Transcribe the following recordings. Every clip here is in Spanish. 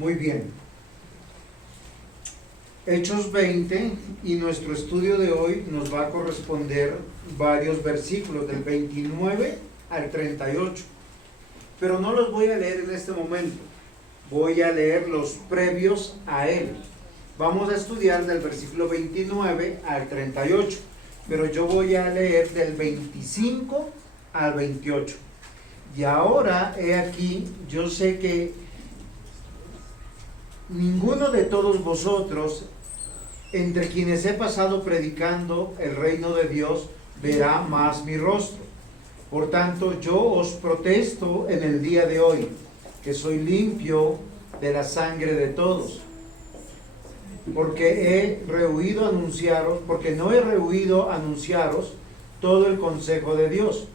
Muy bien. Hechos 20 y nuestro estudio de hoy nos va a corresponder varios versículos del 29 al 38. Pero no los voy a leer en este momento. Voy a leer los previos a él. Vamos a estudiar del versículo 29 al 38. Pero yo voy a leer del 25 al 28. Y ahora, he aquí, yo sé que ninguno de todos vosotros, entre quienes he pasado predicando el reino de Dios, verá más mi rostro. Por tanto, yo os protesto en el día de hoy, que soy limpio de la sangre de todos, porque no he rehuido anunciaros todo el consejo de Dios.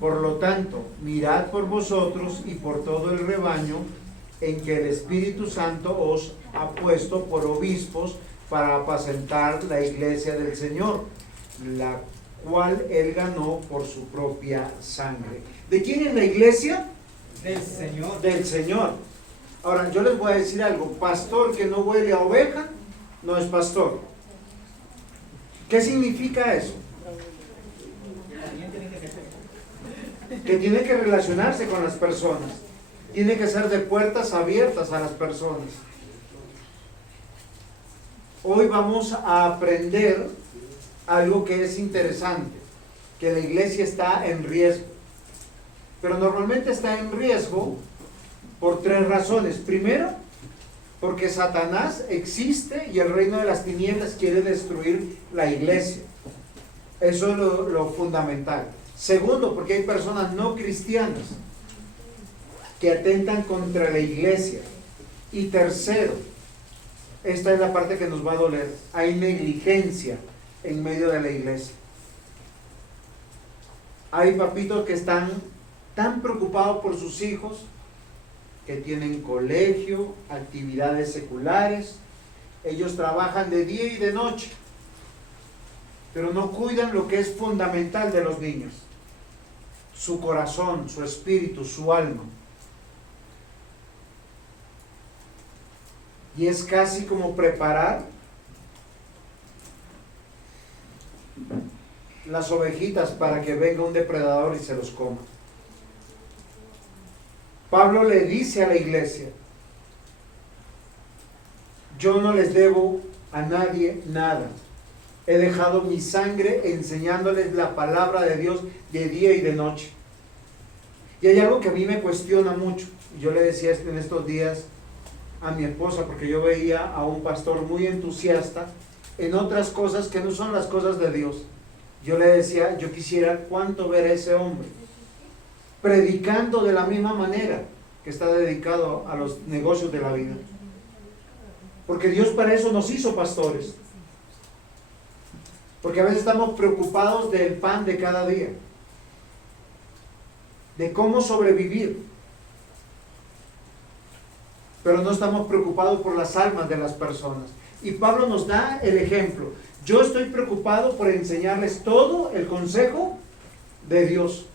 Por lo tanto, mirad por vosotros y por todo el rebaño en que el Espíritu Santo os ha puesto por obispos para apacentar la iglesia del Señor, la cual él ganó por su propia sangre. ¿De quién es la iglesia? Del Señor. Del Señor. Ahora, yo les voy a decir algo. Pastor que no huele a oveja, no es pastor. ¿Qué significa eso? Que tiene que relacionarse con las personas. Tiene que ser de puertas abiertas a las personas. Hoy vamos a aprender algo que es interesante, que la iglesia está en riesgo. Pero normalmente está en riesgo por tres razones. Primero, porque Satanás existe y el reino de las tinieblas quiere destruir la iglesia. Eso es lo fundamental. Segundo, porque hay personas no cristianas que atentan contra la iglesia. Y tercero, esta es la parte que nos va a doler, hay negligencia en medio de la iglesia. Hay papitos que están tan preocupados por sus hijos, que tienen colegio, actividades seculares, ellos trabajan de día y de noche, pero no cuidan lo que es fundamental de los niños: su corazón, su espíritu, su alma. Y es casi como preparar las ovejitas para que venga un depredador y se los coma. Pablo le dice a la iglesia: yo no les debo a nadie nada. He dejado mi sangre enseñándoles la palabra de Dios de día y de noche. Y hay algo que a mí me cuestiona mucho. Yo le decía en estos días a mi esposa, porque yo veía a un pastor muy entusiasta en otras cosas que no son las cosas de Dios. Yo le decía, yo quisiera cuánto ver a ese hombre predicando de la misma manera que está dedicado a los negocios de la vida. Porque Dios para eso nos hizo pastores. Porque a veces estamos preocupados del pan de cada día, de cómo sobrevivir, pero no estamos preocupados por las almas de las personas. Y Pablo nos da el ejemplo. Yo estoy preocupado por enseñarles todo el consejo de Dios.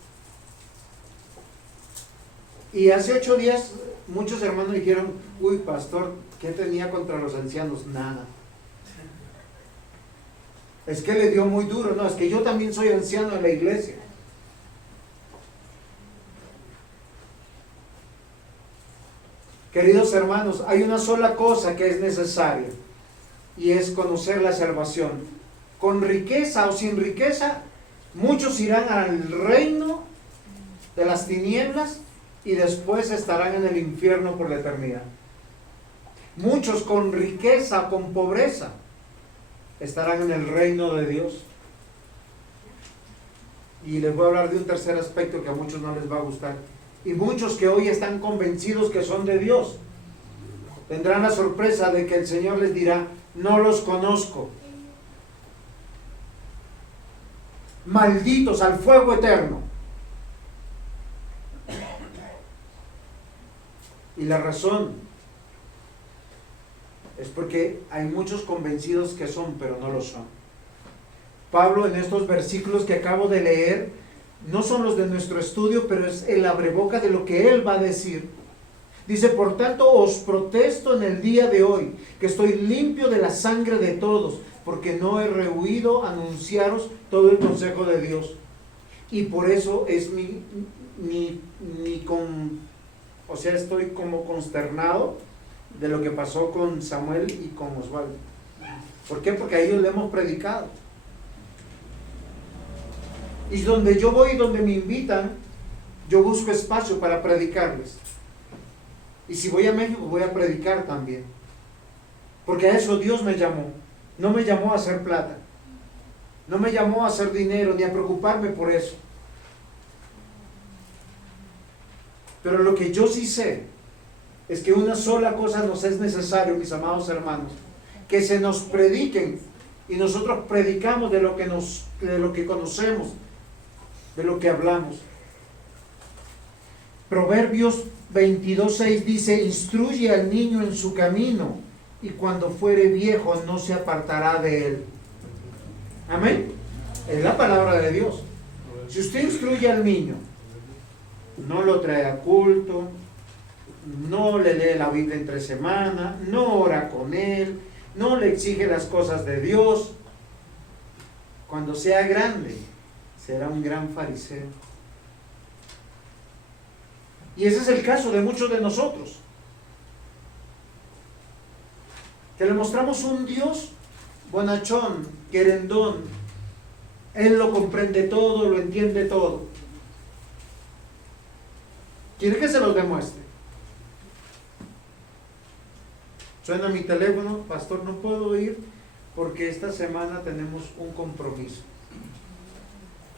Y hace 8 días muchos hermanos dijeron: uy, pastor, ¿qué tenía contra los ancianos? Nada. Es que le dio muy duro. No, es que yo también soy anciano en la iglesia. Queridos hermanos, hay una sola cosa que es necesaria, y es conocer la salvación. Con riqueza o sin riqueza, muchos irán al reino de las tinieblas y después estarán en el infierno por la eternidad. Muchos con riqueza o con pobreza estarán en el reino de Dios. Y les voy a hablar de un tercer aspecto que a muchos no les va a gustar. Y muchos que hoy están convencidos que son de Dios, tendrán la sorpresa de que el Señor les dirá: no los conozco. Malditos al fuego eterno. Y la razón es porque hay muchos convencidos que son, pero no lo son. Pablo, en estos versículos que acabo de leer, no son los de nuestro estudio, pero es el abreboca de lo que él va a decir. Dice, por tanto os protesto en el día de hoy, que estoy limpio de la sangre de todos, porque no he rehuido anunciaros todo el consejo de Dios. Y por eso es o sea, estoy como consternado de lo que pasó con Samuel y con Osvaldo. ¿Por qué? Porque a ellos le hemos predicado. Y donde yo voy, donde me invitan, yo busco espacio para predicarles. Y si voy a México, voy a predicar también. Porque a eso Dios me llamó. No me llamó a hacer plata. No me llamó a hacer dinero, ni a preocuparme por eso. Pero lo que yo sí sé es que una sola cosa nos es necesario, mis amados hermanos, que se nos prediquen y nosotros predicamos de lo que conocemos, de lo que hablamos. Proverbios 22:6 dice, instruye al niño en su camino y cuando fuere viejo no se apartará de él. Amén. Es la palabra de Dios. Si usted instruye al niño, no lo trae a culto, no le lee la Biblia entre semana, no ora con él, no le exige las cosas de Dios, cuando sea grande, será un gran fariseo. Y ese es el caso de muchos de nosotros, que le mostramos un Dios bonachón, querendón. Él lo comprende todo, lo entiende todo. ¿Quiere que se los demuestre? Suena mi teléfono, pastor, no puedo ir porque esta semana tenemos un compromiso.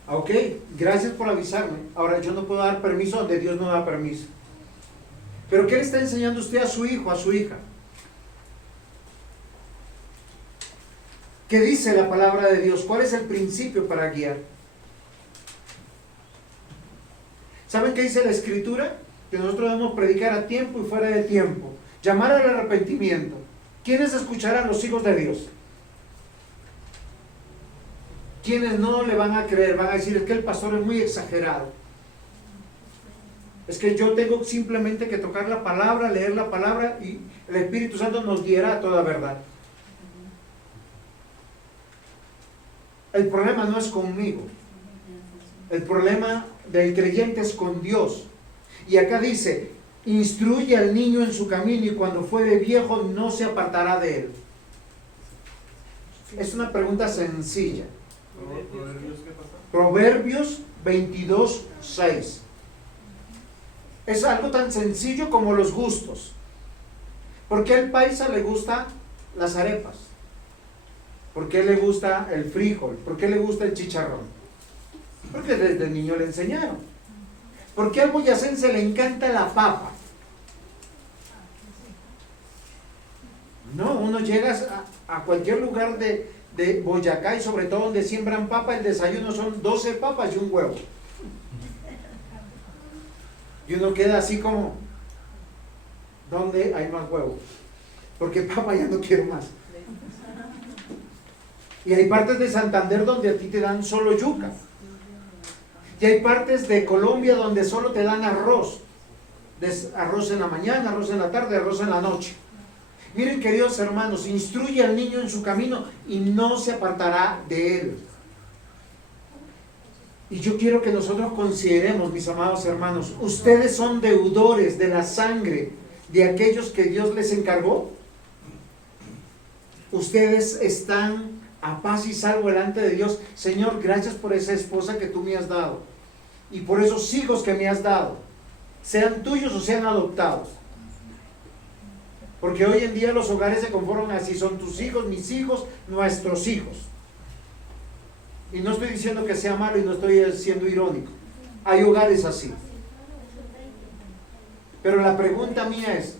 Ok, gracias por avisarme. Ahora yo no puedo dar permiso donde Dios no da permiso. Pero ¿qué le está enseñando usted a su hijo, a su hija? ¿Qué dice la palabra de Dios? ¿Cuál es el principio para guiar? ¿Saben qué dice la Escritura? Que nosotros debemos predicar a tiempo y fuera de tiempo. Llamar al arrepentimiento. ¿Quiénes escucharán? Los hijos de Dios. Quienes no le van a creer, van a decir, es que el pastor es muy exagerado. Es que yo tengo simplemente que tocar la palabra, leer la palabra y el Espíritu Santo nos guiará a toda verdad. El problema no es conmigo. El problema del creyente es con Dios. Y acá dice, instruye al niño en su camino y cuando fuere viejo no se apartará de él. Es una pregunta sencilla. Proverbios 22:6. Es algo tan sencillo como los gustos. ¿Por qué al paisa le gustan las arepas? ¿Por qué le gusta el frijol? ¿Por qué le gusta el chicharrón? Porque desde niño le enseñaron. ¿Por qué al boyacense le encanta la papa? No, uno llega a cualquier lugar de Boyacá y sobre todo donde siembran papa, el desayuno son 12 papas y un huevo. Y uno queda así como, ¿dónde hay más huevo? Porque papa ya no quiero más. Y hay partes de Santander donde a ti te dan solo yuca. Y hay partes de Colombia donde solo te dan arroz. Arroz en la mañana, arroz en la tarde, arroz en la noche. Miren, queridos hermanos, instruye al niño en su camino y no se apartará de él. Y yo quiero que nosotros consideremos, mis amados hermanos, ¿ustedes son deudores de la sangre de aquellos que Dios les encargó? ¿Ustedes están a paz y salvo delante de Dios? Señor, gracias por esa esposa que tú me has dado y por esos hijos que me has dado, sean tuyos o sean adoptados. Porque hoy en día los hogares se conforman así, son tus hijos, mis hijos, nuestros hijos. Y no estoy diciendo que sea malo y no estoy siendo irónico. Hay hogares así. Pero la pregunta mía es,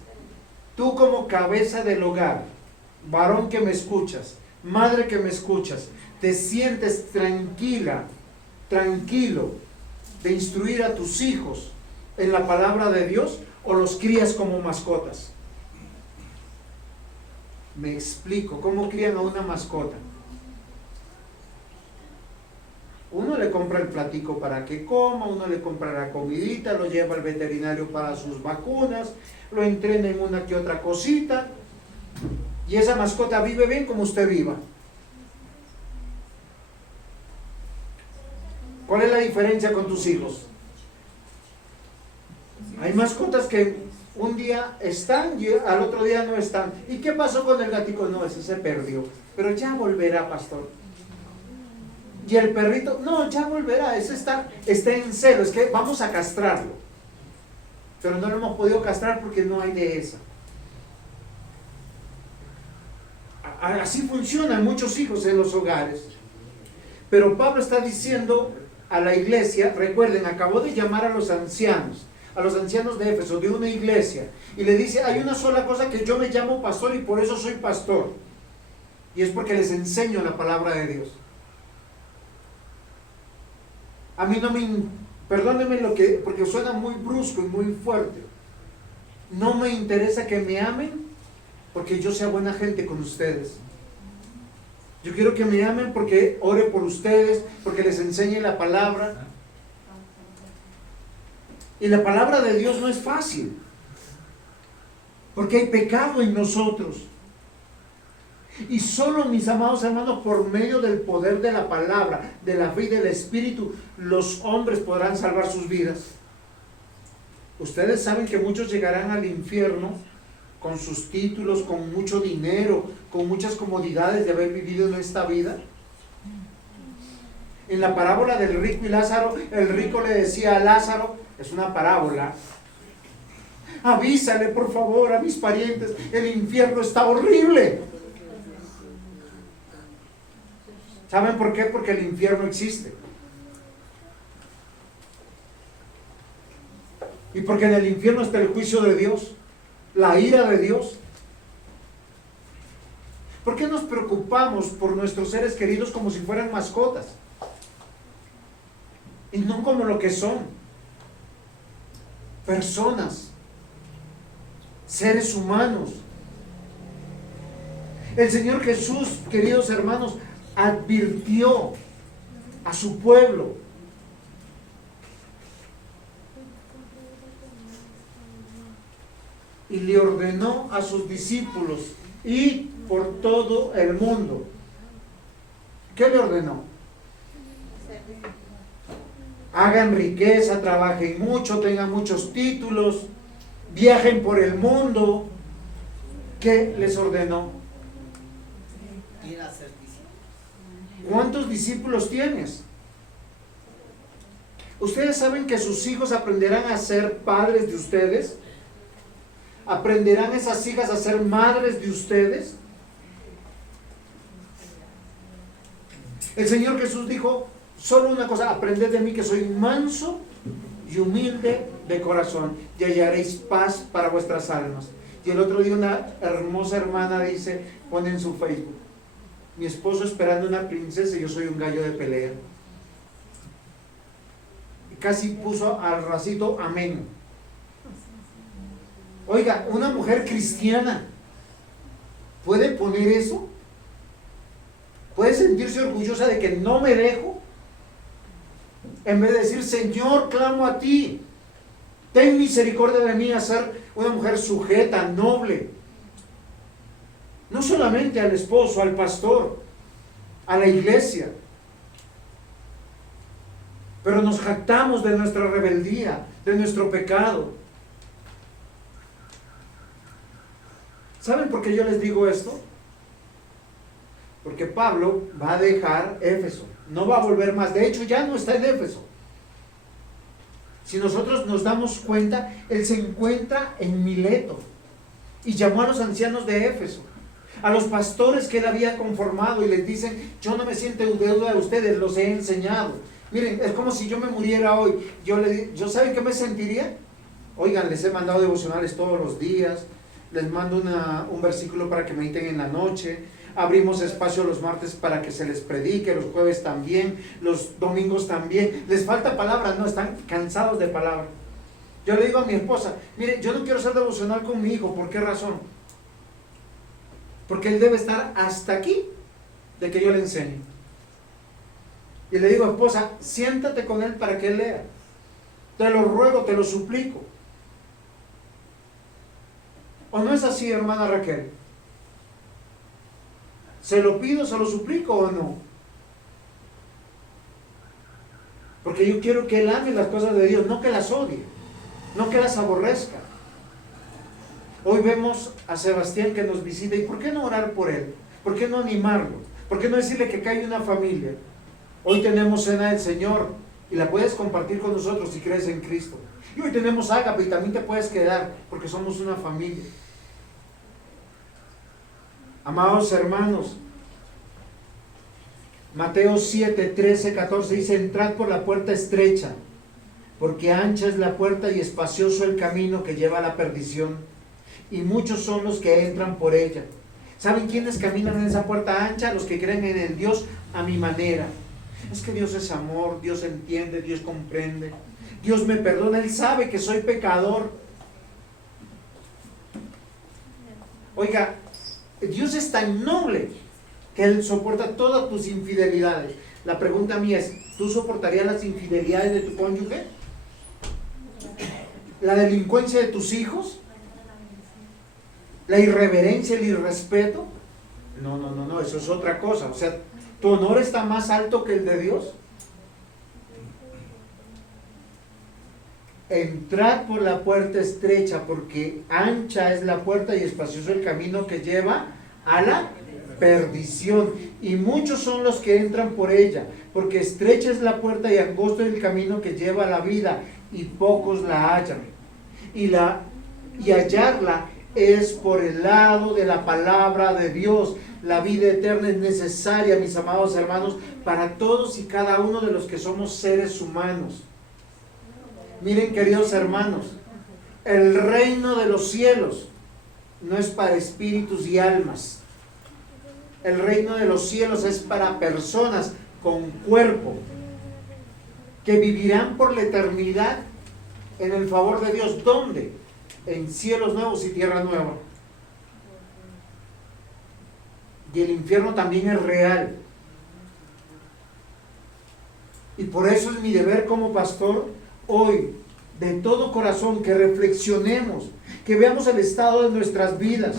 tú como cabeza del hogar, varón que me escuchas, madre que me escuchas, ¿te sientes tranquila, tranquilo de instruir a tus hijos en la palabra de Dios o los crías como mascotas? Me explico, ¿cómo crían a una mascota? Uno le compra el platico para que coma, uno le compra la comidita, lo lleva al veterinario para sus vacunas, lo entrena en una que otra cosita, y esa mascota vive bien como usted viva. ¿Cuál es la diferencia con tus hijos? Hay mascotas que un día están y al otro día no están. ¿Y qué pasó con el gatico? No, ese se perdió, pero ya volverá, pastor. Y el perrito, no, ya volverá, ese está en celo, es que vamos a castrarlo. Pero no lo hemos podido castrar porque no hay de esa. Así funcionan muchos hijos en los hogares. Pero Pablo está diciendo a la iglesia, recuerden, acabó de llamar a los ancianos de Éfeso, de una iglesia, y le dice, hay una sola cosa que yo me llamo pastor y por eso soy pastor. Y es porque les enseño la palabra de Dios. A mí no me, perdónenme porque suena muy brusco y muy fuerte. No me interesa que me amen porque yo sea buena gente con ustedes. Yo quiero que me amen porque ore por ustedes, porque les enseñe la palabra. Y la palabra de Dios no es fácil, porque hay pecado en nosotros. Y solo, mis amados hermanos, por medio del poder de la palabra, de la fe y del Espíritu, los hombres podrán salvar sus vidas. Ustedes saben que muchos llegarán al infierno con sus títulos, con mucho dinero, con muchas comodidades de haber vivido en esta vida. En la parábola del rico y Lázaro, el rico le decía a Lázaro, es una parábola, avísale por favor a mis parientes, el infierno está horrible. ¿Saben por qué? Porque el infierno existe. Y porque en el infierno está el juicio de Dios, la ira de Dios. ¿Por qué nos preocupamos por nuestros seres queridos como si fueran mascotas? Y no como lo que son. Personas. Seres humanos. El Señor Jesús, queridos hermanos, advirtió a su pueblo. Y le ordenó a sus discípulos ir por todo el mundo. ¿Qué le ordenó? Hagan riqueza, trabajen mucho, tengan muchos títulos, viajen por el mundo. ¿Qué les ordenó? Ir a ser discípulos. ¿Cuántos discípulos tienes? ¿Ustedes saben que sus hijos aprenderán a ser padres de ustedes? ¿Aprenderán esas hijas a ser madres de ustedes? El Señor Jesús dijo solo una cosa: aprended de mí que soy manso y humilde de corazón y hallaréis paz para vuestras almas. Y el otro día una hermosa hermana dice, pone en su Facebook, mi esposo esperando una princesa y yo soy un gallo de pelea. Y casi puso al racito amén. Oiga, una mujer cristiana ¿puede poner eso? ¿Puede sentirse orgullosa de que no me dejo? En vez de decir, Señor, clamo a ti, ten misericordia de mí, a ser una mujer sujeta, noble. No solamente al esposo, al pastor, a la iglesia. Pero nos jactamos de nuestra rebeldía, de nuestro pecado. ¿Saben por qué yo les digo esto? Porque Pablo va a dejar Éfeso, no va a volver más. De hecho, ya no está en Éfeso. Si nosotros nos damos cuenta, él se encuentra en Mileto y llamó a los ancianos de Éfeso, a los pastores que él había conformado, y les dicen, yo no me siento en deuda de ustedes, los he enseñado. Miren, es como si yo me muriera hoy. Yo ¿saben qué me sentiría? Oigan, les he mandado devocionales todos los días, les mando un versículo para que mediten en la noche, abrimos espacio los martes para que se les predique, los jueves también, los domingos también. Les falta palabra, no, están cansados de palabra. Yo le digo a mi esposa, mire, yo no quiero ser devocional con mi hijo. ¿Por qué razón? Porque él debe estar hasta aquí de que yo le enseñe. Y le digo, esposa, siéntate con él para que él lea. Te lo ruego, te lo suplico. ¿O no es así, hermana Raquel? ¿Se lo pido, se lo suplico o no? Porque yo quiero que él ame las cosas de Dios, no que las odie, no que las aborrezca. Hoy vemos a Sebastián que nos visita, ¿y por qué no orar por él? ¿Por qué no animarlo? ¿Por qué no decirle que acá hay una familia? Hoy tenemos cena del Señor y la puedes compartir con nosotros si crees en Cristo. Y hoy tenemos ágape y también te puedes quedar porque somos una familia. Amados hermanos, Mateo 7, 13, 14 dice, entrad por la puerta estrecha, porque ancha es la puerta y espacioso el camino que lleva a la perdición, y muchos son los que entran por ella. ¿Saben quiénes caminan en esa puerta ancha? Los que creen en el Dios a mi manera. Es que Dios es amor, Dios entiende, Dios comprende, Dios me perdona, Él sabe que soy pecador. Oiga, Dios es tan noble que Él soporta todas tus infidelidades. La pregunta mía es, ¿tú soportarías las infidelidades de tu cónyuge? ¿La delincuencia de tus hijos? ¿La irreverencia, el irrespeto? No, eso es otra cosa. O sea, ¿tu honor está más alto que el de Dios? Entrad por la puerta estrecha, porque ancha es la puerta y espacioso el camino que lleva a la perdición, y muchos son los que entran por ella, porque estrecha es la puerta y angosto es el camino que lleva a la vida, y pocos la hallan. Y hallarla es por el lado de la palabra de Dios. La vida eterna es necesaria, mis amados hermanos, para todos y cada uno de los que somos seres humanos. Miren, queridos hermanos, el reino de los cielos no es para espíritus y almas. El reino de los cielos es para personas con cuerpo que vivirán por la eternidad en el favor de Dios. ¿Dónde? En cielos nuevos y tierra nueva. Y el infierno también es real. Y por eso es mi deber como pastor hoy, de todo corazón, que reflexionemos, que veamos el estado de nuestras vidas.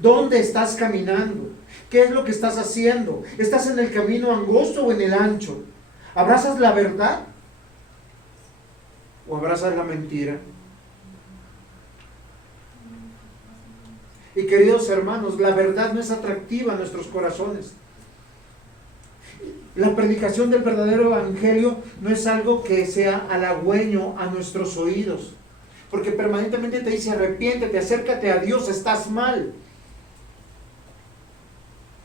¿Dónde estás caminando? ¿Qué es lo que estás haciendo? ¿Estás en el camino angosto o en el ancho? ¿Abrazas la verdad o abrazas la mentira? Y queridos hermanos, la verdad no es atractiva a nuestros corazones. La predicación del verdadero evangelio no es algo que sea halagüeño a nuestros oídos, porque permanentemente te dice arrepiéntete, acércate a Dios, estás mal.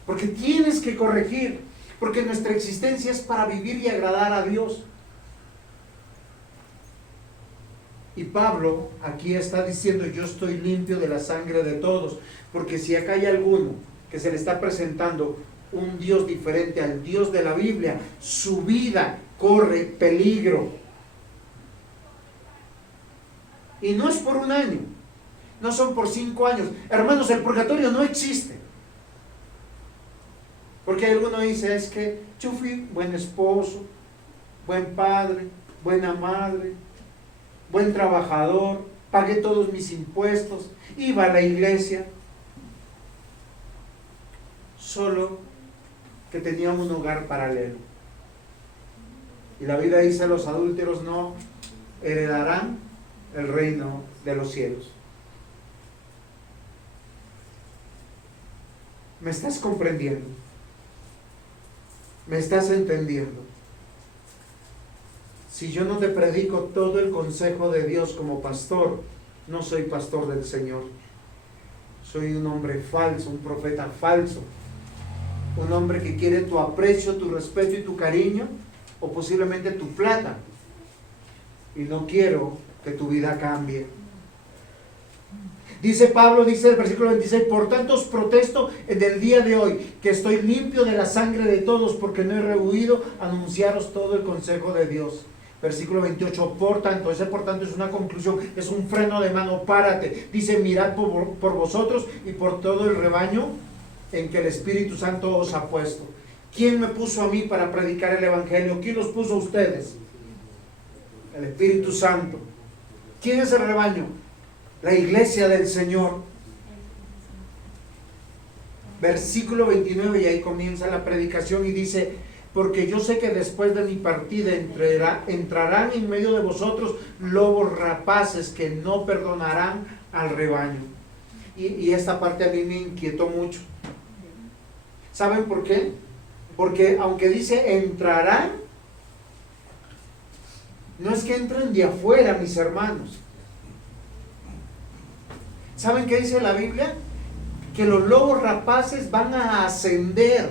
Porque tienes que corregir, porque nuestra existencia es para vivir y agradar a Dios. Y Pablo aquí está diciendo, yo estoy limpio de la sangre de todos, porque si acá hay alguno que se le está presentando un Dios diferente al Dios de la Biblia, su vida corre peligro. Y no es por un año, no son por 5 años. Hermanos, el purgatorio no existe. Porque alguno dice, es que yo fui buen esposo, buen padre, buena madre, buen trabajador, pagué todos mis impuestos, iba a la iglesia, solo que tenía un hogar paralelo. Y la Biblia dice, los adúlteros no heredarán el reino de los cielos. ¿Me estás comprendiendo? ¿Me estás entendiendo? Si yo no te predico todo el consejo de Dios como pastor, no soy pastor del Señor. Soy un hombre falso, un profeta falso. Un hombre que quiere tu aprecio, tu respeto y tu cariño, o posiblemente tu plata. Y no quiero que tu vida cambie. Dice Pablo, dice el versículo 26, por tanto os protesto en el día de hoy, que estoy limpio de la sangre de todos, porque no he rehuido anunciaros todo el consejo de Dios. Versículo 28, por tanto, ese por tanto es una conclusión, es un freno de mano, párate. Dice, mirad por vosotros y por todo el rebaño en que el Espíritu Santo os ha puesto. ¿Quién me puso a mí para predicar el Evangelio? ¿Quién los puso a ustedes? El Espíritu Santo. ¿Quién es el rebaño? La iglesia del Señor. Versículo 29, y ahí comienza la predicación y dice: porque yo sé que después de mi partida entrarán en medio de vosotros lobos rapaces que no perdonarán al rebaño. Y esta parte a mí me inquietó mucho. ¿Saben por qué? Porque aunque dice entrarán, no es que entren de afuera, mis hermanos. ¿Saben qué dice la Biblia? Que los lobos rapaces van a ascender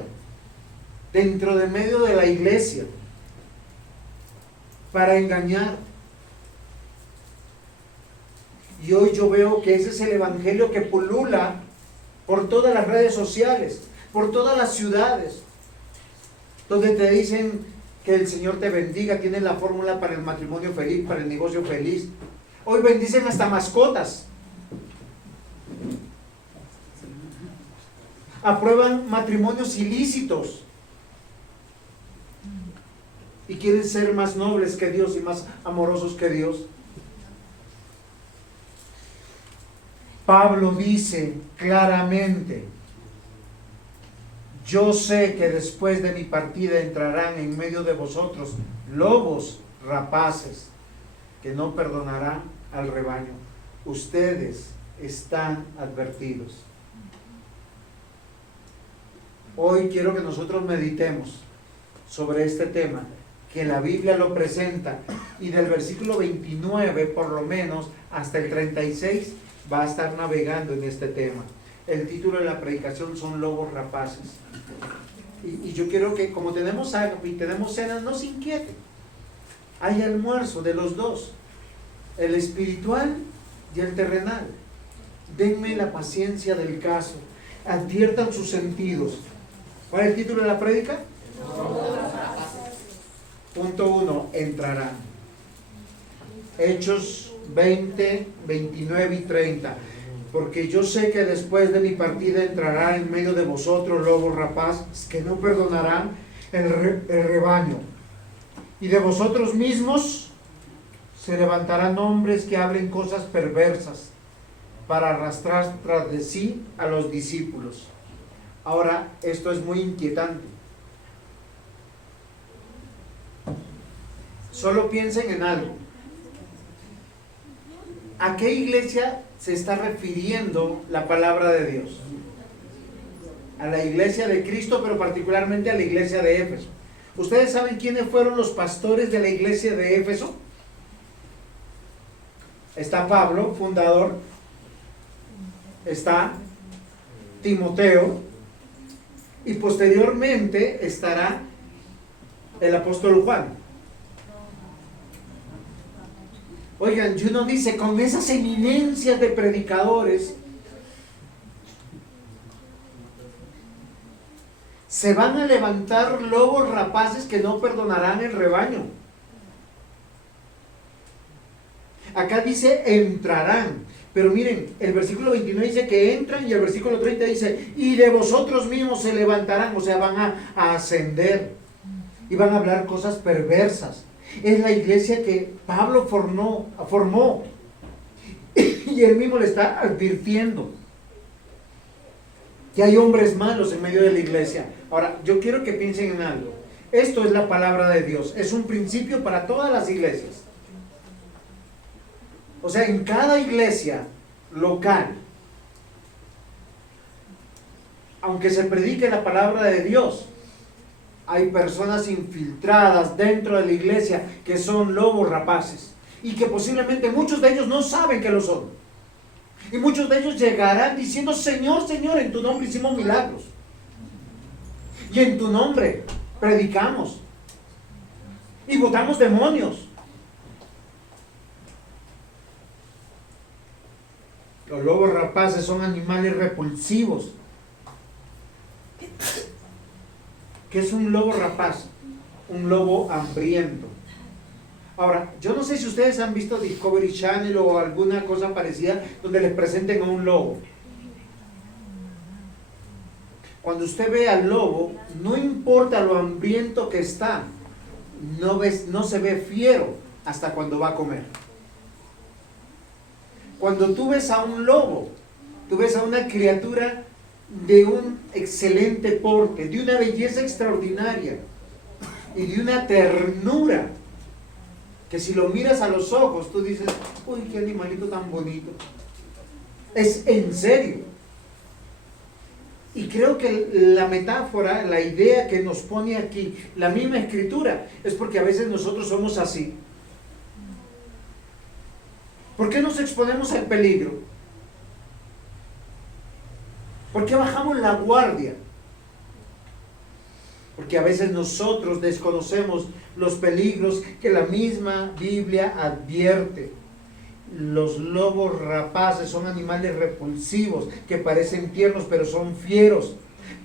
dentro de medio de la iglesia para engañar. Y hoy yo veo que ese es el evangelio que pulula por todas las redes sociales, por todas las ciudades, donde te dicen que el Señor te bendiga, tienen la fórmula para el matrimonio feliz, para el negocio feliz. Hoy bendicen hasta mascotas. Aprueban matrimonios ilícitos y quieren ser más nobles que Dios y más amorosos que Dios. Pablo dice claramente: yo sé que después de mi partida entrarán en medio de vosotros lobos rapaces que no perdonarán al rebaño. Ustedes están advertidos. Hoy quiero que nosotros meditemos sobre este tema, que la Biblia lo presenta, y del versículo 29 por lo menos hasta el 36 va a estar navegando en este tema. El título de la predicación son lobos rapaces. Y yo quiero que, como tenemos algo y tenemos cena, no se inquieten. Hay almuerzo de los dos, el espiritual y el terrenal. Denme la paciencia del caso, adviertan sus sentidos. ¿Cuál es el título de la prédica? Punto 1, entrarán. Hechos 20, 29 y 30. Porque yo sé que después de mi partida entrará en medio de vosotros lobos rapaces que no perdonarán el rebaño. Y de vosotros mismos se levantarán hombres que hablen cosas perversas para arrastrar tras de sí a los discípulos. Ahora, esto es muy inquietante. Solo piensen en algo. ¿A qué iglesia se está refiriendo la palabra de Dios? A la iglesia de Cristo, pero particularmente a la iglesia de Éfeso. ¿Ustedes saben quiénes fueron los pastores de la iglesia de Éfeso? Está Pablo, fundador. Está Timoteo. Y posteriormente estará el apóstol Juan. Oigan, y uno dice, con esas eminencias de predicadores, se van a levantar lobos rapaces que no perdonarán el rebaño. Acá dice entrarán, pero miren, el versículo 29 dice que entran, y el versículo 30 dice, y de vosotros mismos se levantarán, o sea, van a ascender y van a hablar cosas perversas. Es la iglesia que Pablo formó y él mismo le está advirtiendo que hay hombres malos en medio de la iglesia. Ahora, yo quiero que piensen en algo. Esto es la palabra de Dios, es un principio para todas las iglesias. O sea, en cada iglesia local, aunque se predique la palabra de Dios, hay personas infiltradas dentro de la iglesia que son lobos rapaces y que posiblemente muchos de ellos no saben que lo son. Y muchos de ellos llegarán diciendo: Señor, Señor, en tu nombre hicimos milagros. Y en tu nombre predicamos. Y botamos demonios. Los lobos rapaces son animales repulsivos. ¿Qué es un lobo rapaz? Un lobo hambriento. Ahora, yo no sé si ustedes han visto Discovery Channel o alguna cosa parecida donde les presenten a un lobo. Cuando usted ve al lobo, no importa lo hambriento que está, no se ve fiero hasta cuando va a comer. Cuando tú ves a un lobo, tú ves a una criatura de un excelente porte, de una belleza extraordinaria y de una ternura, que si lo miras a los ojos, tú dices, uy, qué animalito tan bonito. Es en serio. Y creo que la metáfora, la idea que nos pone aquí, la misma escritura, es porque a veces nosotros somos así. ¿Por qué nos exponemos al peligro? ¿Por qué bajamos la guardia? Porque a veces nosotros desconocemos los peligros que la misma Biblia advierte. Los lobos rapaces son animales repulsivos que parecen tiernos pero son fieros.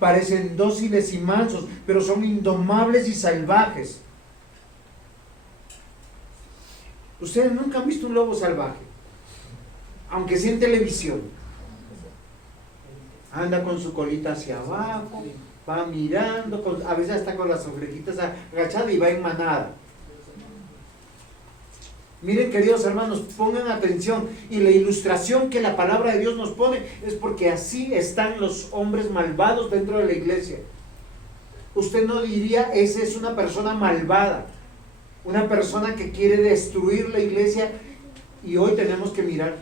Parecen dóciles y mansos pero son indomables y salvajes. Ustedes nunca han visto un lobo salvaje, aunque sea en televisión. Anda con su colita hacia abajo, va mirando, a veces hasta con las orejitas agachadas y va en manada. Miren, queridos hermanos, pongan atención, y la ilustración que la palabra de Dios nos pone es porque así están los hombres malvados dentro de la iglesia. Usted no diría, esa es una persona malvada, una persona que quiere destruir la iglesia, y hoy tenemos que mirar,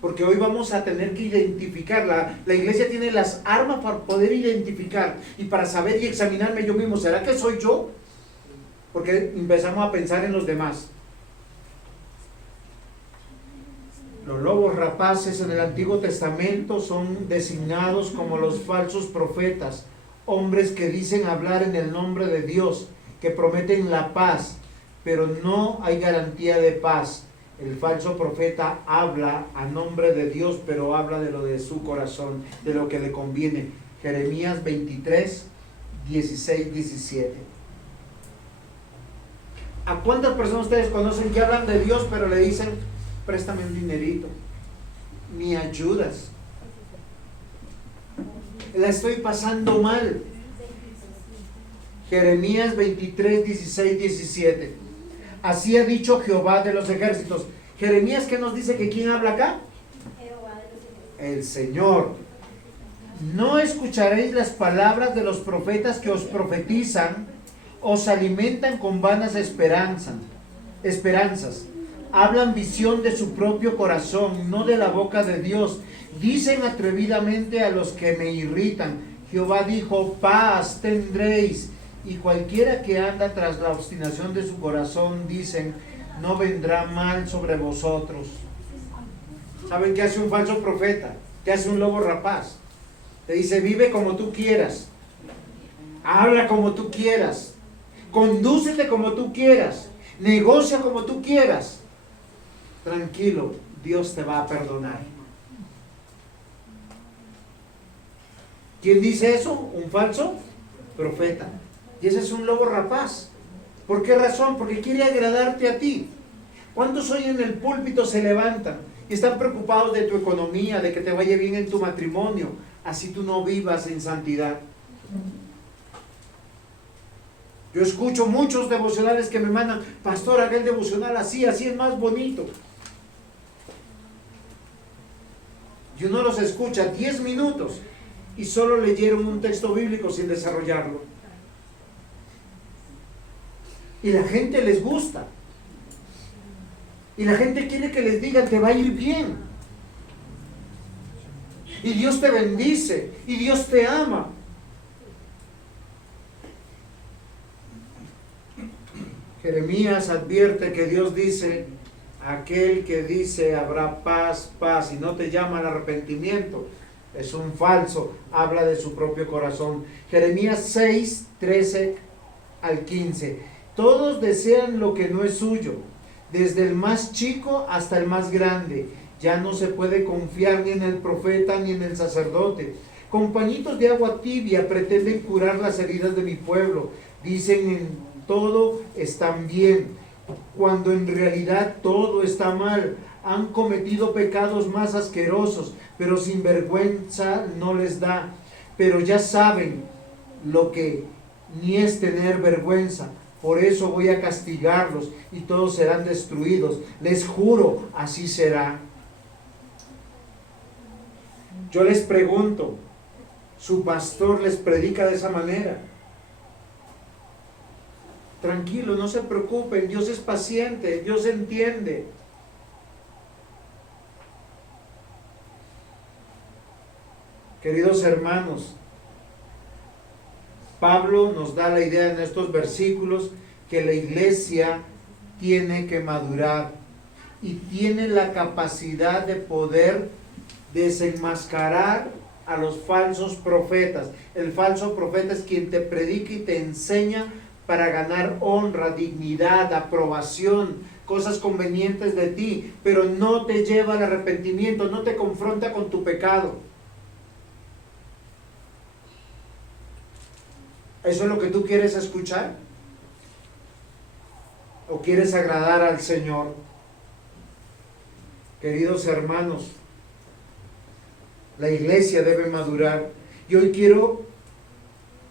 porque hoy vamos a tener que identificar, la iglesia tiene las armas para poder identificar y para saber y examinarme yo mismo, ¿será que soy yo? Porque empezamos a pensar en los demás. Los lobos rapaces en el Antiguo Testamento son designados como los falsos profetas, hombres que dicen hablar en el nombre de Dios, que prometen la paz, pero no hay garantía de paz. El falso profeta habla a nombre de Dios, pero habla de lo de su corazón, de lo que le conviene. Jeremías 23, 16, 17. ¿A cuántas personas ustedes conocen que hablan de Dios, pero le dicen, préstame un dinerito, me ayudas? La estoy pasando mal. Jeremías 23, 16, 17. Así ha dicho Jehová de los ejércitos. Jeremías, ¿qué nos dice que quién habla acá? El Señor. No escucharéis las palabras de los profetas que os profetizan, os alimentan con vanas esperanzas. Hablan visión de su propio corazón, no de la boca de Dios. Dicen atrevidamente a los que me irritan. Jehová dijo, paz tendréis. Y cualquiera que anda tras la obstinación de su corazón, dicen, no vendrá mal sobre vosotros. ¿Saben qué hace un falso profeta? ¿Qué hace un lobo rapaz? Te dice, vive como tú quieras, habla como tú quieras, condúcete como tú quieras, negocia como tú quieras. Tranquilo, Dios te va a perdonar. ¿Quién dice eso? Un falso profeta. Y ese es un lobo rapaz. ¿Por qué razón? Porque quiere agradarte a ti. ¿Cuántos hoy en el púlpito se levantan y están preocupados de tu economía, de que te vaya bien en tu matrimonio? Así tú no vivas en santidad. Yo escucho muchos devocionales que me mandan, pastor, haga el devocional así, así es más bonito. Y uno los escucha 10 minutos y solo leyeron un texto bíblico sin desarrollarlo. Y la gente les gusta. Y la gente quiere que les digan, te va a ir bien. Y Dios te bendice. Y Dios te ama. Jeremías advierte que Dios dice, aquel que dice habrá paz, paz, y no te llama al arrepentimiento, es un falso, habla de su propio corazón. Jeremías 6, 13 al 15. Todos desean lo que no es suyo, desde el más chico hasta el más grande. Ya no se puede confiar ni en el profeta ni en el sacerdote. Con pañitos de agua tibia pretenden curar las heridas de mi pueblo. Dicen en todo están bien, cuando en realidad todo está mal. han cometido pecados más asquerosos, pero sin vergüenza no les da. Pero ya saben lo que ni es tener vergüenza. Por eso voy a castigarlos y todos serán destruidos. Les juro, así será. Yo les pregunto, ¿su pastor les predica de esa manera? Tranquilo, no se preocupen, Dios es paciente, Dios entiende. Queridos hermanos, Pablo nos da la idea en estos versículos que la iglesia tiene que madurar y tiene la capacidad de poder desenmascarar a los falsos profetas. El falso profeta es quien te predica y te enseña para ganar honra, dignidad, aprobación, cosas convenientes de ti, pero no te lleva al arrepentimiento, no te confronta con tu pecado. ¿Eso es lo que tú quieres escuchar? ¿O quieres agradar al Señor? Queridos hermanos, la iglesia debe madurar. Y hoy quiero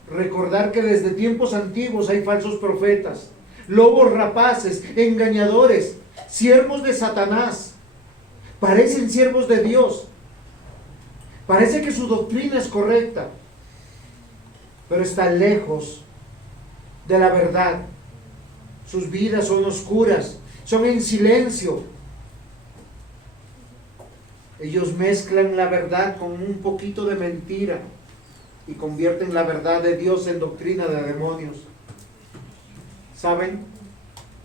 recordar que desde tiempos antiguos hay falsos profetas, lobos rapaces, engañadores, siervos de Satanás. Parecen siervos de Dios. Parece que su doctrina es correcta, pero está lejos de la verdad. Sus vidas son oscuras, son en silencio. Ellos mezclan la verdad con un poquito de mentira y convierten la verdad de Dios en doctrina de demonios. ¿Saben?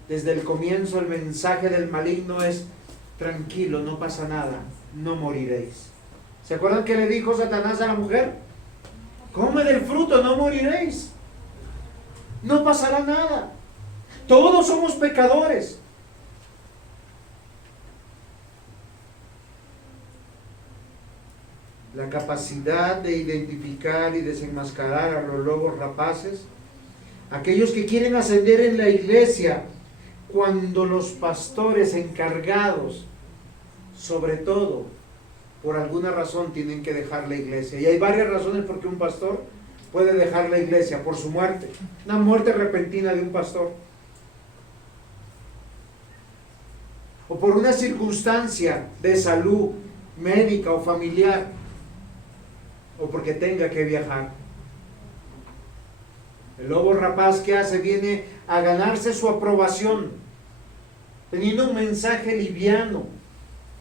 Desde el comienzo el mensaje del maligno es: tranquilo, no pasa nada, no moriréis. ¿Se acuerdan que le dijo Satanás a la mujer? Come del fruto, no moriréis. No pasará nada. Todos somos pecadores. La capacidad de identificar y desenmascarar a los lobos rapaces, aquellos que quieren ascender en la iglesia, cuando los pastores encargados, sobre todo, por alguna razón tienen que dejar la iglesia. Y hay varias razones por qué un pastor puede dejar la iglesia: por su muerte, una muerte repentina de un pastor, o por una circunstancia de salud médica o familiar, o porque tenga que viajar. El lobo rapaz, ¿qué hace? Viene a ganarse su aprobación, teniendo un mensaje liviano,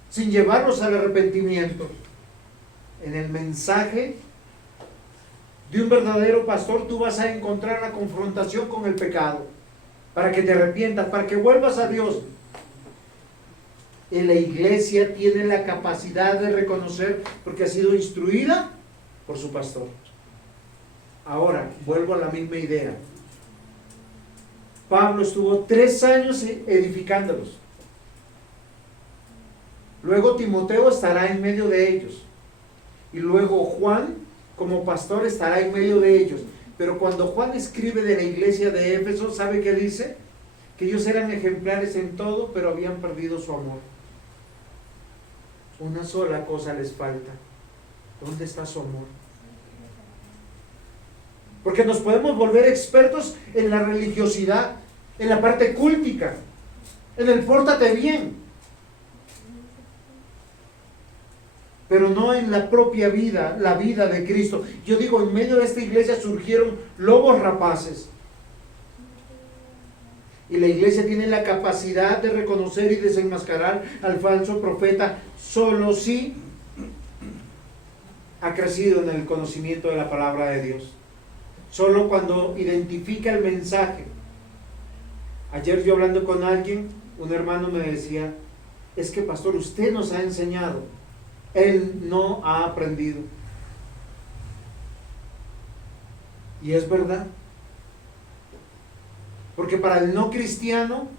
sin llevarlos al arrepentimiento. En el mensaje de un verdadero pastor tú vas a encontrar la confrontación con el pecado, para que te arrepientas, para que vuelvas a Dios. Y la iglesia tiene la capacidad de reconocer, porque ha sido instruida por su pastor. Ahora, vuelvo a la misma idea. Pablo estuvo 3 años edificándolos. Luego Timoteo estará en medio de ellos. Y luego Juan, como pastor, estará en medio de ellos. Pero cuando Juan escribe de la iglesia de Éfeso, ¿sabe qué dice? Que ellos eran ejemplares en todo, pero habían perdido su amor. Una sola cosa les falta. ¿Dónde está su amor? Porque nos podemos volver expertos en la religiosidad, en la parte cúltica, en el pórtate bien, pero no en la propia vida, la vida de Cristo. Yo digo, en medio de esta iglesia surgieron lobos rapaces. Y la iglesia tiene la capacidad de reconocer y desenmascarar al falso profeta solo si ha crecido en el conocimiento de la palabra de Dios. Solo cuando identifica el mensaje. Ayer yo hablando con alguien, un hermano me decía: es que pastor, usted nos ha enseñado, él no ha aprendido. Y es verdad. Porque para el no cristiano,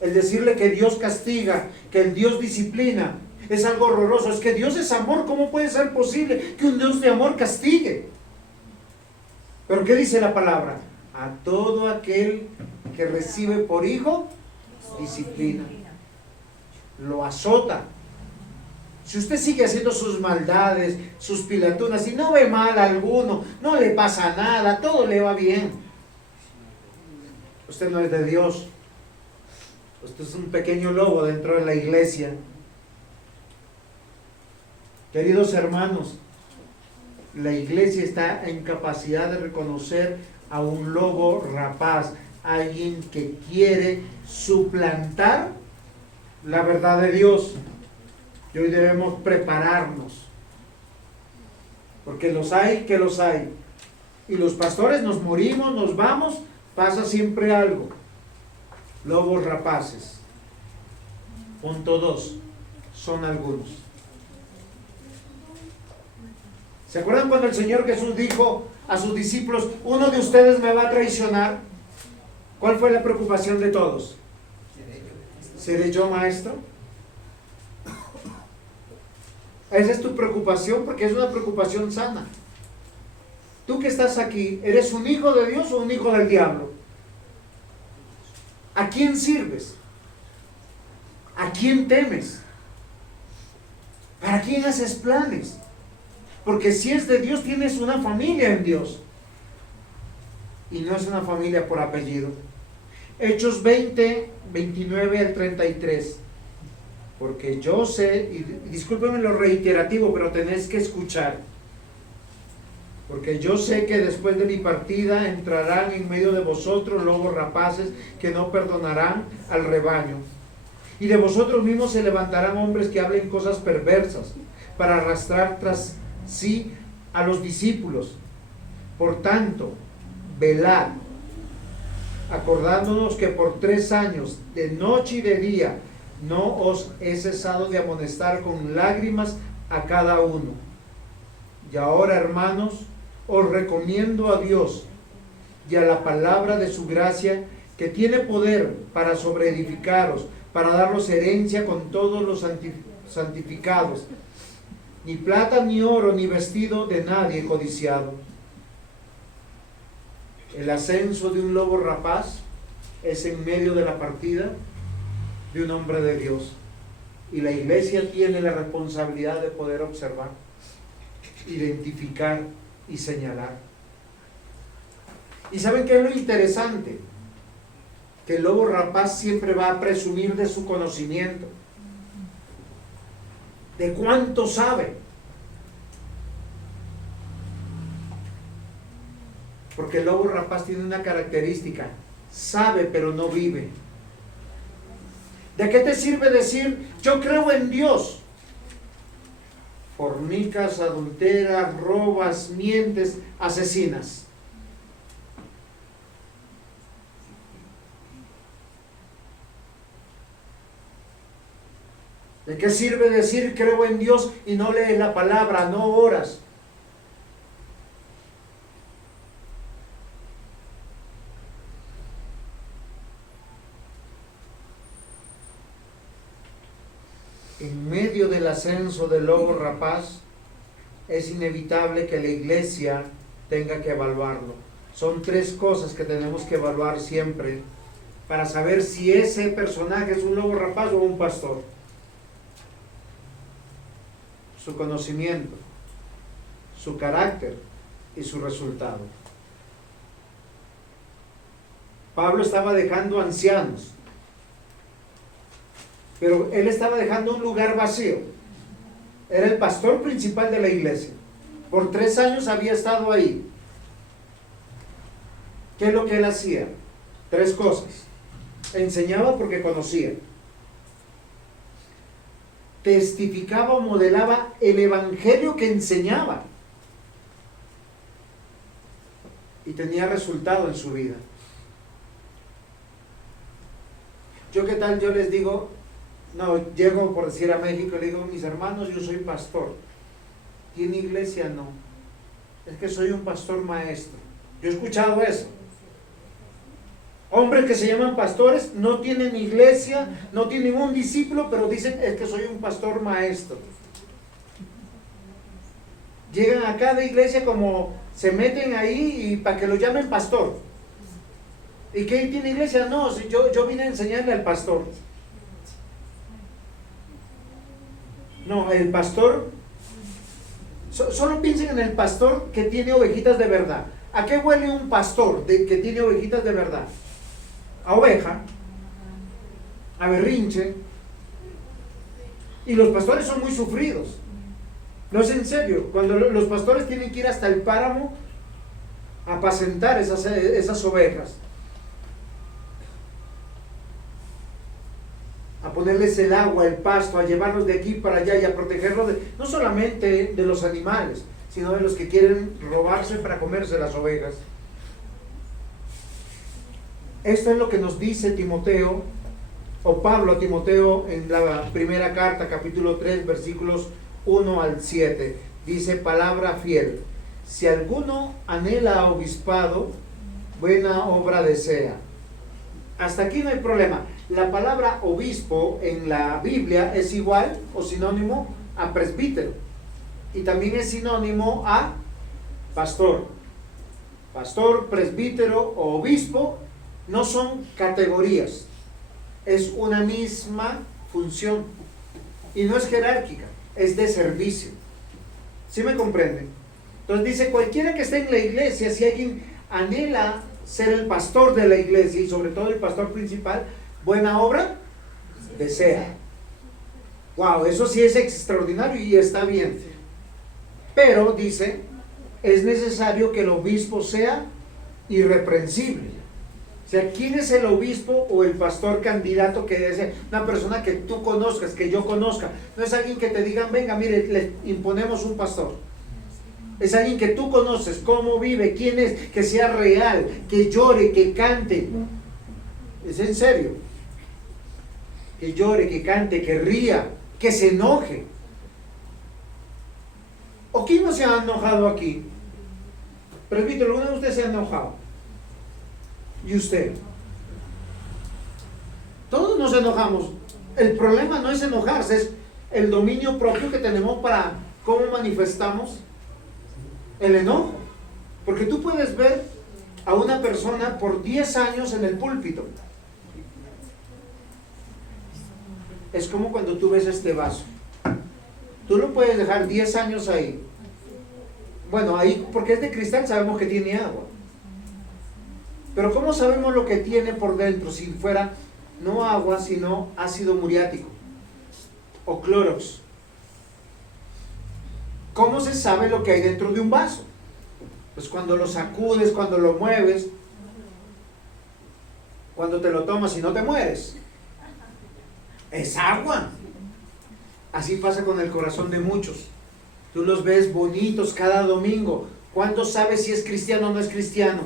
el decirle que Dios castiga, que el Dios disciplina, es algo horroroso. Es que Dios es amor. ¿Cómo puede ser posible que un Dios de amor castigue? Pero ¿qué dice la palabra? A todo aquel que recibe por hijo, disciplina. lo azota. Si usted sigue haciendo sus maldades, sus pilatunas, y no ve mal a alguno, no le pasa nada, todo le va bien, usted no es de Dios. Usted es un pequeño lobo dentro de la iglesia. Queridos hermanos, la iglesia está en capacidad de reconocer a un lobo rapaz, alguien que quiere suplantar la verdad de Dios. Y hoy debemos prepararnos, porque los hay que los hay. Y los pastores nos morimos, nos vamos, pasa siempre algo. Lobos rapaces. Punto 2. Son algunos. ¿Se acuerdan cuando el Señor Jesús dijo a sus discípulos, uno de ustedes me va a traicionar? ¿Cuál fue la preocupación de todos? ¿Seré yo maestro? Esa es tu preocupación, porque es una preocupación sana. Tú que estás aquí, ¿eres un hijo de Dios o un hijo del diablo? ¿A quién sirves? ¿A quién temes? ¿Para quién haces planes? Porque si es de Dios, tienes una familia en Dios. Y no es una familia por apellido. Hechos 20, 29 al 33. Porque yo sé, y discúlpenme lo reiterativo, pero tenéis que escuchar. Porque yo sé que después de mi partida entrarán en medio de vosotros lobos rapaces que no perdonarán al rebaño. Y de vosotros mismos se levantarán hombres que hablen cosas perversas para arrastrar tras sí a los discípulos. Por tanto, velad, acordándonos que por 3 años, de noche y de día, no os he cesado de amonestar con lágrimas a cada uno. Y ahora, hermanos, os recomiendo a Dios y a la palabra de su gracia, que tiene poder para sobreedificaros, para daros herencia con todos los santificados. Ni plata, ni oro, ni vestido de nadie codiciado. El ascenso de un lobo rapaz es en medio de la partida de un hombre de Dios. Y la iglesia tiene la responsabilidad de poder observar, identificar y señalar. ¿Y saben qué es lo interesante? Que el lobo rapaz siempre va a presumir de su conocimiento, de cuánto sabe. Porque el lobo rapaz tiene una característica: sabe pero no vive. ¿De qué te sirve decir yo creo en Dios? Fornicas, adulteras, robas, mientes, asesinas. ¿De qué sirve decir creo en Dios y no lees la palabra, no oras? En medio del ascenso del lobo rapaz, es inevitable que la iglesia tenga que evaluarlo. Son 3 cosas que tenemos que evaluar siempre para saber si ese personaje es un lobo rapaz o un pastor. Su conocimiento, su carácter y su resultado. Pablo estaba dejando ancianos, pero él estaba dejando un lugar vacío. Era el pastor principal de la iglesia. Por 3 años había estado ahí. ¿Qué es lo que él hacía? 3 cosas. Enseñaba porque conocía. Testificaba o modelaba el evangelio que enseñaba. Y tenía resultado en su vida. Yo, ¿qué tal? Yo les digo, no, llego por decir a México y le digo, mis hermanos, yo soy pastor. ¿Tiene iglesia? No. Es que soy un pastor maestro. Yo he escuchado eso. Hombres que se llaman pastores, no tienen iglesia, no tienen un discípulo, pero dicen, es que soy un pastor maestro. Llegan a cada iglesia como se meten ahí y para que lo llamen pastor. ¿Y qué tiene iglesia? No, si yo vine a enseñarle al pastor. No, el pastor, solo piensen en el pastor que tiene ovejitas de verdad. ¿A qué huele un pastor que tiene ovejitas de verdad? A oveja, a berrinche. Y los pastores son muy sufridos. No es en serio. Cuando los pastores tienen que ir hasta el páramo a apacentar esas ovejas, a ponerles el agua, el pasto, a llevarlos de aquí para allá y a protegerlos no solamente de los animales, sino de los que quieren robarse para comerse las ovejas. Esto es lo que nos dice Timoteo, o Pablo a Timoteo en la primera carta, capítulo 3, versículos 1 al 7. Dice: palabra fiel. Si alguno anhela obispado, buena obra desea. Hasta aquí no hay problema. La palabra obispo en la Biblia es igual o sinónimo a presbítero. Y también es sinónimo a pastor. Pastor, presbítero o obispo no son categorías. Es una misma función. Y no es jerárquica, es de servicio. ¿Sí me comprenden? Entonces dice, cualquiera que esté en la iglesia, si alguien anhela ser el pastor de la iglesia y sobre todo el pastor principal, buena obra desea. Wow, eso sí es extraordinario y está bien. Pero dice, es necesario que el obispo sea irreprensible. O sea, ¿quién es el obispo o el pastor candidato que debe ser? Una persona que tú conozcas, que yo conozca. No es alguien que te digan, venga, mire, le imponemos un pastor. Es alguien que tú conoces, cómo vive, quién es, que sea real, que llore, que cante. Es en serio. Que llore, que cante, que ría, que se enoje. ¿O quién no se ha enojado aquí? Presbítero, ¿alguno de ustedes se ha enojado? ¿Y usted? Todos nos enojamos. El problema no es enojarse, es el dominio propio que tenemos para cómo manifestamos el enojo. Porque tú puedes ver a una persona por 10 años en el púlpito. Es como cuando tú ves este vaso. Tú lo puedes dejar 10 años ahí. Bueno, ahí, porque es de cristal, sabemos que tiene agua. Pero ¿cómo sabemos lo que tiene por dentro si fuera no agua, sino ácido muriático o clorox? ¿Cómo se sabe lo que hay dentro de un vaso? Pues cuando lo sacudes, cuando lo mueves, cuando te lo tomas y no te mueres. Es agua. Así pasa con el corazón de muchos. Tú los ves bonitos cada domingo. ¿Cuándo sabes si es cristiano o no es cristiano?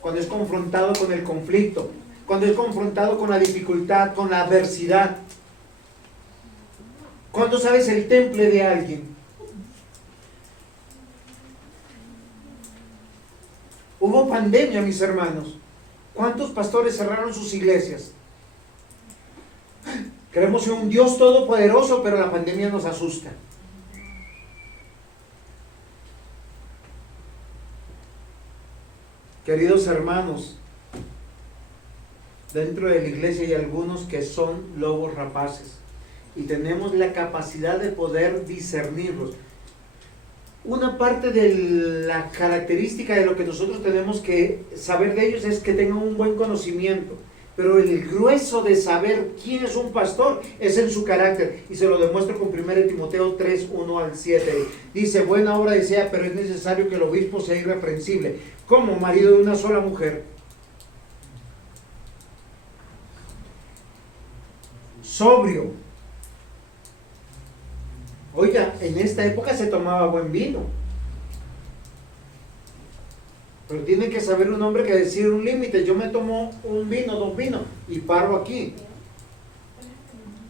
Cuando es confrontado con el conflicto, cuando es confrontado con la dificultad, con la adversidad. ¿Cuándo sabes el temple de alguien? Hubo pandemia, mis hermanos. ¿Cuántos pastores cerraron sus iglesias? Queremos un Dios todopoderoso, pero la pandemia nos asusta. Queridos hermanos, dentro de la iglesia hay algunos que son lobos rapaces y tenemos la capacidad de poder discernirlos. Una parte de la característica de lo que nosotros tenemos que saber de ellos es que tengan un buen conocimiento, pero el grueso de saber quién es un pastor es en su carácter, y se lo demuestro con 1 Timoteo 3, 1 al 7. Dice, buena obra desea, pero es necesario que el obispo sea irreprensible, como marido de una sola mujer, sobrio. Oiga, en esta época se tomaba buen vino, pero tiene que saber un hombre que decir un límite. Yo me tomo un vino, 2 vinos y paro aquí,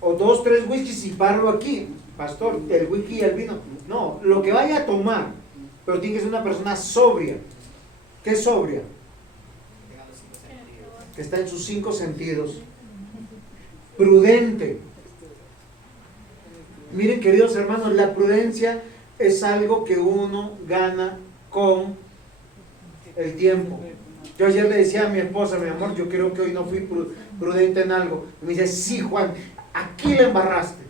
o 2, 3 whiskies y paro aquí. Pastor, el whisky y el vino, no, lo que vaya a tomar, pero tiene que ser una persona sobria. ¿Qué es sobria? Que está en sus 5 sentidos. Prudente. Miren, queridos hermanos, la prudencia es algo que uno gana con el tiempo. Yo ayer le decía a mi esposa, mi amor, yo creo que hoy no fui prudente en algo. Y me dice, sí, Juan, aquí le embarraste.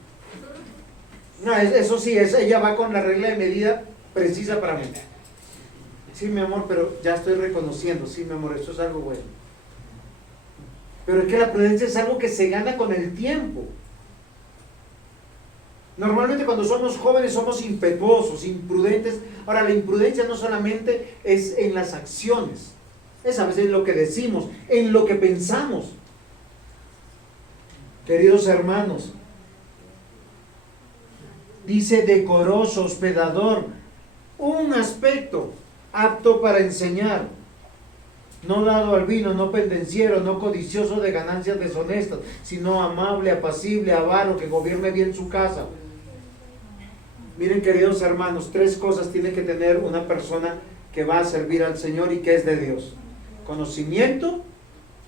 No, eso sí, ella va con la regla de medida precisa para mí. Sí, mi amor, pero ya estoy reconociendo, sí, mi amor, eso es algo bueno. Pero es que la prudencia es algo que se gana con el tiempo. Normalmente cuando somos jóvenes somos impetuosos, imprudentes. Ahora, la imprudencia no solamente es en las acciones, es a veces en lo que decimos, en lo que pensamos. Queridos hermanos, dice decoroso, hospedador, un aspecto apto para enseñar, no dado al vino, no pendenciero, no codicioso de ganancias deshonestas, sino amable, apacible, avaro, que gobierne bien su casa. Miren, queridos hermanos, 3 cosas tiene que tener una persona que va a servir al Señor y que es de Dios: conocimiento,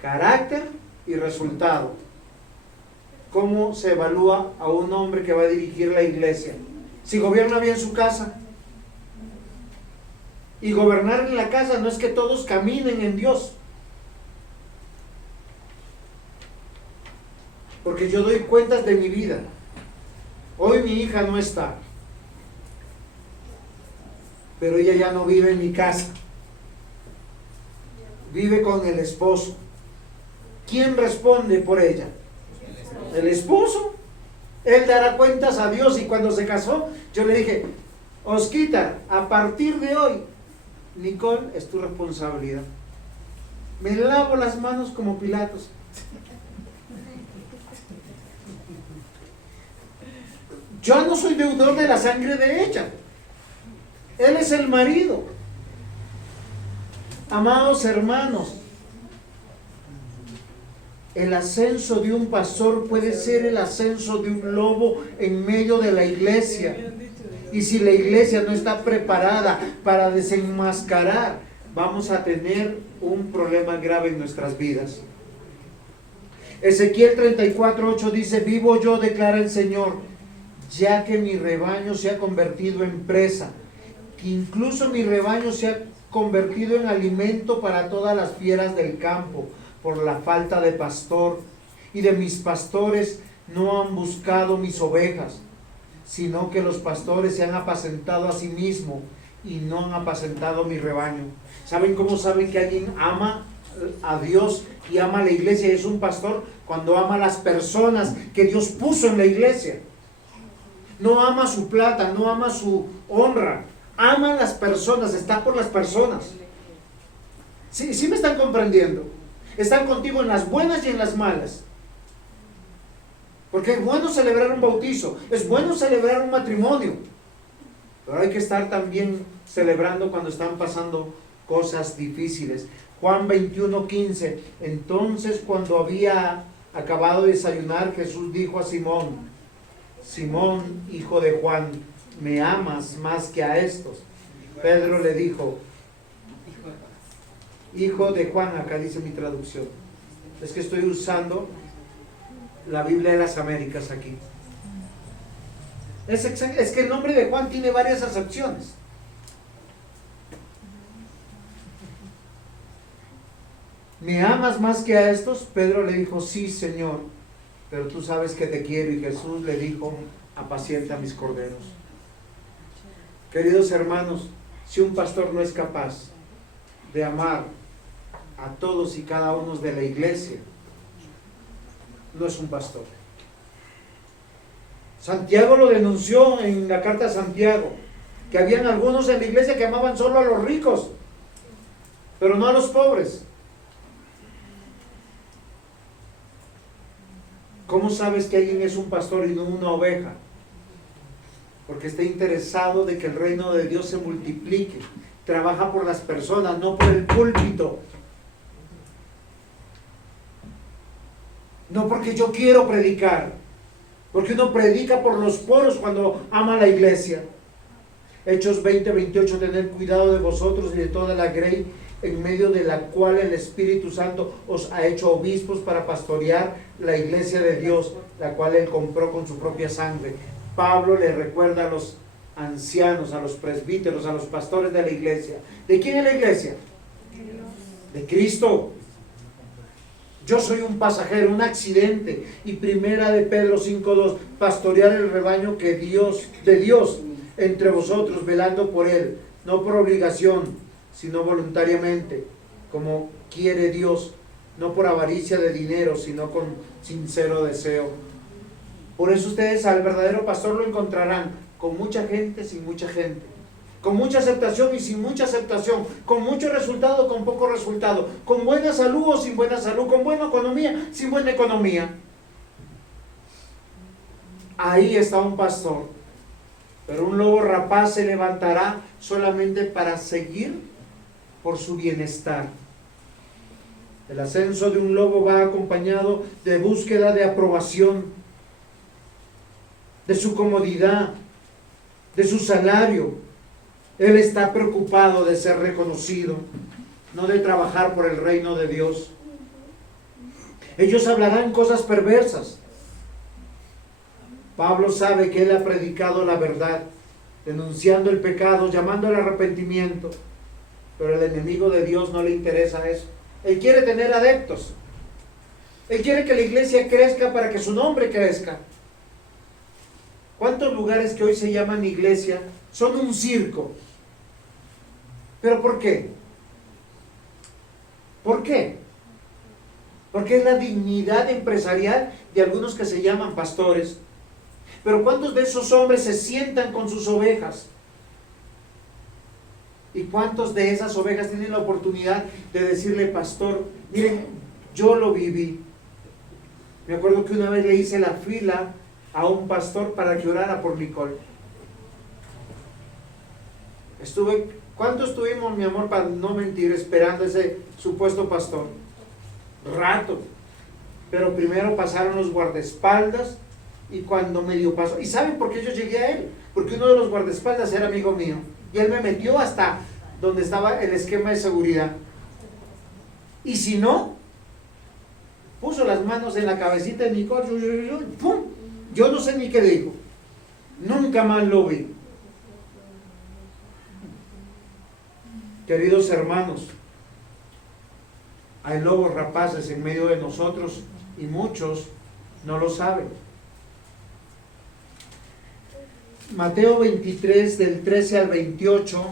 carácter y resultado. ¿Cómo se evalúa a un hombre que va a dirigir la iglesia? Si gobierna bien su casa. Y gobernar en la casa no es que todos caminen en Dios, porque yo doy cuentas de mi vida. Hoy mi hija no está, pero ella ya no vive en mi casa, vive con el esposo. ¿Quién responde por ella? El esposo. Él dará cuentas a Dios. Y cuando se casó, yo le dije: Osquita, a partir de hoy, Nicole, es tu responsabilidad. Me lavo las manos como Pilatos. Yo no soy deudor de la sangre de ella. Él es el marido. Amados hermanos, el ascenso de un pastor puede ser el ascenso de un lobo en medio de la iglesia. Y si la iglesia no está preparada para desenmascarar, vamos a tener un problema grave en nuestras vidas. Ezequiel 34:8 dice: vivo yo, declara el Señor, ya que mi rebaño se ha convertido en presa, que incluso mi rebaño se ha convertido en alimento para todas las fieras del campo, por la falta de pastor, y de mis pastores no han buscado mis ovejas, sino que los pastores se han apacentado a sí mismos y no han apacentado mi rebaño. ¿Saben cómo saben que alguien ama a Dios y ama a la iglesia? Es un pastor cuando ama a las personas que Dios puso en la iglesia. No ama su plata, no ama su honra, ama a las personas, está por las personas. ¿Sí me están comprendiendo? Están contigo en las buenas y en las malas. Porque es bueno celebrar un bautizo, es bueno celebrar un matrimonio, pero hay que estar también celebrando cuando están pasando cosas difíciles. Juan 21:15. Entonces, cuando había acabado de desayunar, Jesús dijo a Simón: Simón, hijo de Juan, ¿me amas más que a estos? Pedro le dijo: hijo de Juan, acá dice mi traducción. Es que estoy usando la Biblia de las Américas aquí. Es que el nombre de Juan tiene varias acepciones. ¿Me amas más que a estos? Pedro le dijo: sí, Señor, pero tú sabes que te quiero. Y Jesús le dijo: apacienta mis corderos. Queridos hermanos, si un pastor no es capaz de amar a todos y cada uno de la iglesia, no es un pastor. Santiago lo denunció en la carta a Santiago, que habían algunos en la iglesia que amaban solo a los ricos, pero no a los pobres. ¿Cómo sabes que alguien es un pastor y no una oveja? Porque está interesado de que el reino de Dios se multiplique. Trabaja por las personas, no por el púlpito. No porque yo quiero predicar, porque uno predica por los poros cuando ama la iglesia. Hechos 20:28. Tened cuidado de vosotros y de toda la grey en medio de la cual el Espíritu Santo os ha hecho obispos para pastorear la iglesia de Dios, la cual Él compró con su propia sangre. Pablo le recuerda a los ancianos, a los presbíteros, a los pastores de la iglesia. ¿De quién es la iglesia? De Cristo. Yo soy un pasajero, un accidente. Y primera de Pedro 5:2, pastorear el rebaño de Dios entre vosotros, velando por él, no por obligación, sino voluntariamente, como quiere Dios, no por avaricia de dinero, sino con sincero deseo. Por eso ustedes al verdadero pastor lo encontrarán con mucha gente, sin mucha gente, con mucha aceptación y sin mucha aceptación, con mucho resultado, con poco resultado, con buena salud o sin buena salud, con buena economía, sin buena economía. Ahí está un pastor, pero un lobo rapaz se levantará solamente para seguir por su bienestar. El ascenso de un lobo va acompañado de búsqueda de aprobación, de su comodidad, de su salario. Él está preocupado de ser reconocido, no de trabajar por el reino de Dios. Ellos hablarán cosas perversas. Pablo sabe que él ha predicado la verdad, denunciando el pecado, llamando al arrepentimiento, pero el enemigo de Dios no le interesa eso. Él quiere tener adeptos. Él quiere que la iglesia crezca para que su nombre crezca. ¿Cuántos lugares que hoy se llaman iglesia son un circo? ¿Pero por qué? ¿Por qué? Porque es la dignidad empresarial de algunos que se llaman pastores. Pero ¿cuántos de esos hombres se sientan con sus ovejas? ¿Y cuántos de esas ovejas tienen la oportunidad de decirle, pastor, miren, yo lo viví? Me acuerdo que una vez le hice la fila a un pastor para que orara por Nicole. ¿Cuánto estuvimos, mi amor, para no mentir, esperando ese supuesto pastor? Rato. Pero primero pasaron los guardaespaldas y cuando medio pasó, ¿y saben por qué yo llegué a él? Porque uno de los guardaespaldas era amigo mío y él me metió hasta donde estaba el esquema de seguridad. Y si no, puso las manos en la cabecita de Nicole, ¡pum! Yo no sé ni qué dijo. Nunca más lo vi. Queridos hermanos, hay lobos rapaces en medio de nosotros y muchos no lo saben. Mateo 23, del 13 al 28,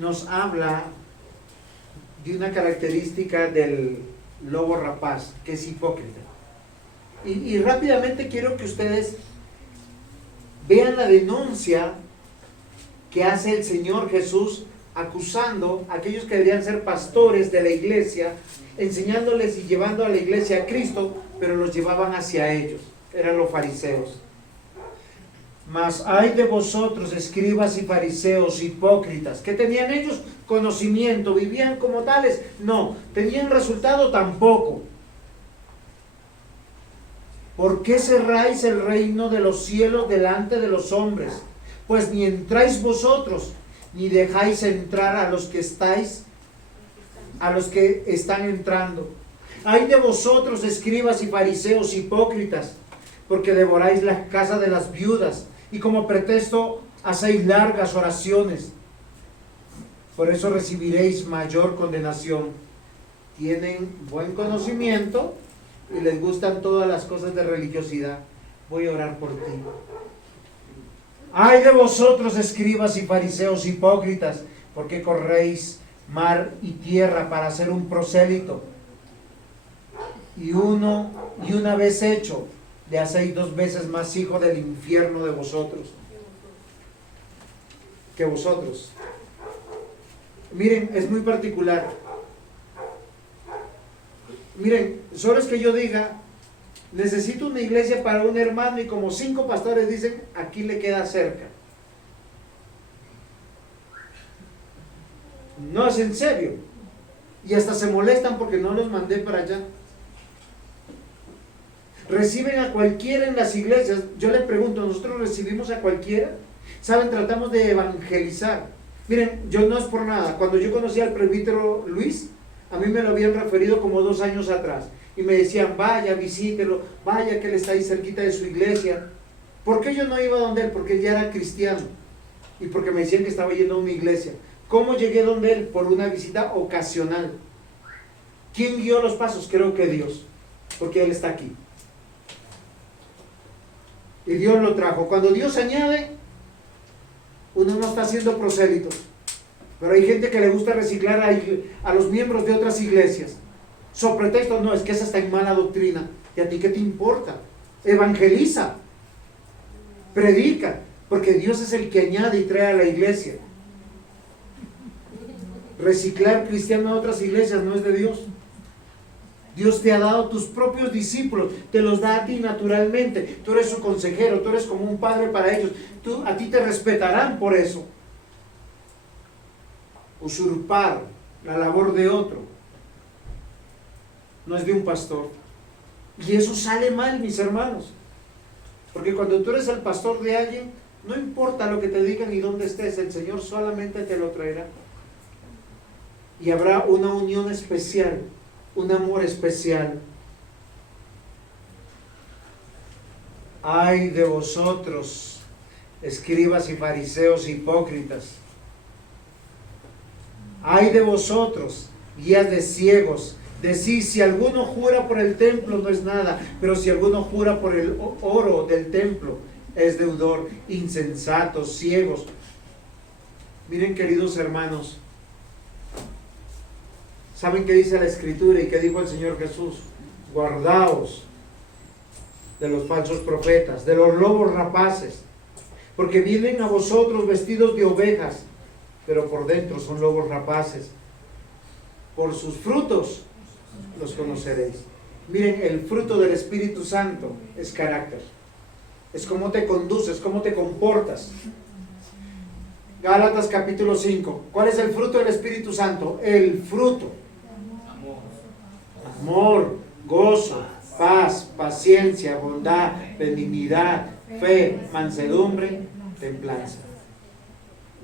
nos habla de una característica del lobo rapaz, que es hipócrita. Y rápidamente quiero que ustedes vean la denuncia que hace el Señor Jesús acusando a aquellos que deberían ser pastores de la iglesia, enseñándoles y llevando a la iglesia a Cristo, pero los llevaban hacia ellos, eran los fariseos. Mas ay de vosotros, escribas y fariseos, hipócritas. ¿Qué tenían ellos? Conocimiento, vivían como tales. No, tenían resultado tampoco. ¿Por qué cerráis el reino de los cielos delante de los hombres? Pues ni entráis vosotros, ni dejáis entrar a los que están entrando. Ay de vosotros, escribas y fariseos, hipócritas, porque devoráis la casa de las viudas, y como pretexto hacéis largas oraciones. Por eso recibiréis mayor condenación. Tienen buen conocimiento y les gustan todas las cosas de religiosidad. Voy a orar por ti. Ay de vosotros, escribas y fariseos hipócritas, porque corréis mar y tierra para hacer un prosélito, y una vez hecho, le hacéis 2 veces más hijo del infierno de vosotros que vosotros. Miren, es muy particular. Miren, solo es que yo diga, necesito una iglesia para un hermano, y como 5 pastores dicen, aquí le queda cerca. No, es en serio. Y hasta se molestan porque no los mandé para allá. Reciben a cualquiera en las iglesias. Yo le pregunto, ¿nosotros recibimos a cualquiera? ¿Saben? Tratamos de evangelizar. Miren, yo no es por nada. Cuando yo conocí al presbítero Luis, a mí me lo habían referido como 2 años atrás. Y me decían, vaya, visítelo, vaya que él está ahí cerquita de su iglesia. ¿Por qué yo no iba donde él? Porque él ya era cristiano. Y porque me decían que estaba yendo a una iglesia. ¿Cómo llegué donde él? Por una visita ocasional. ¿Quién guió los pasos? Creo que Dios, porque Él está aquí. Y Dios lo trajo. Cuando Dios añade, uno no está haciendo prosélitos. Pero hay gente que le gusta reciclar a los miembros de otras iglesias. Sobre pretexto, no, es que esa está en mala doctrina. ¿Y a ti qué te importa? Evangeliza. Predica. Porque Dios es el que añade y trae a la iglesia. Reciclar cristiano a otras iglesias no es de Dios. Dios te ha dado tus propios discípulos, te los da a ti naturalmente. Tú eres su consejero, tú eres como un padre para ellos. A ti te respetarán por eso. Usurpar la labor de otro no es de un pastor. Y eso sale mal, mis hermanos. Porque cuando tú eres el pastor de alguien, no importa lo que te digan y dónde estés, el Señor solamente te lo traerá. Y habrá una unión especial, un amor especial. Ay de vosotros, escribas y fariseos hipócritas. Ay de vosotros, guías de ciegos. Decís, si alguno jura por el templo no es nada, pero si alguno jura por el oro del templo es deudor. Insensatos, ciegos. Miren, queridos hermanos, ¿saben qué dice la Escritura y qué dijo el Señor Jesús? Guardaos de los falsos profetas, de los lobos rapaces, porque vienen a vosotros vestidos de ovejas, pero por dentro son lobos rapaces. Por sus frutos los conoceréis. Miren, el fruto del Espíritu Santo es carácter. Es cómo te conduces, cómo te comportas. Gálatas capítulo 5. ¿Cuál es el fruto del Espíritu Santo? El fruto. Amor, gozo, paz, paciencia, bondad, benignidad, fe, mansedumbre, templanza.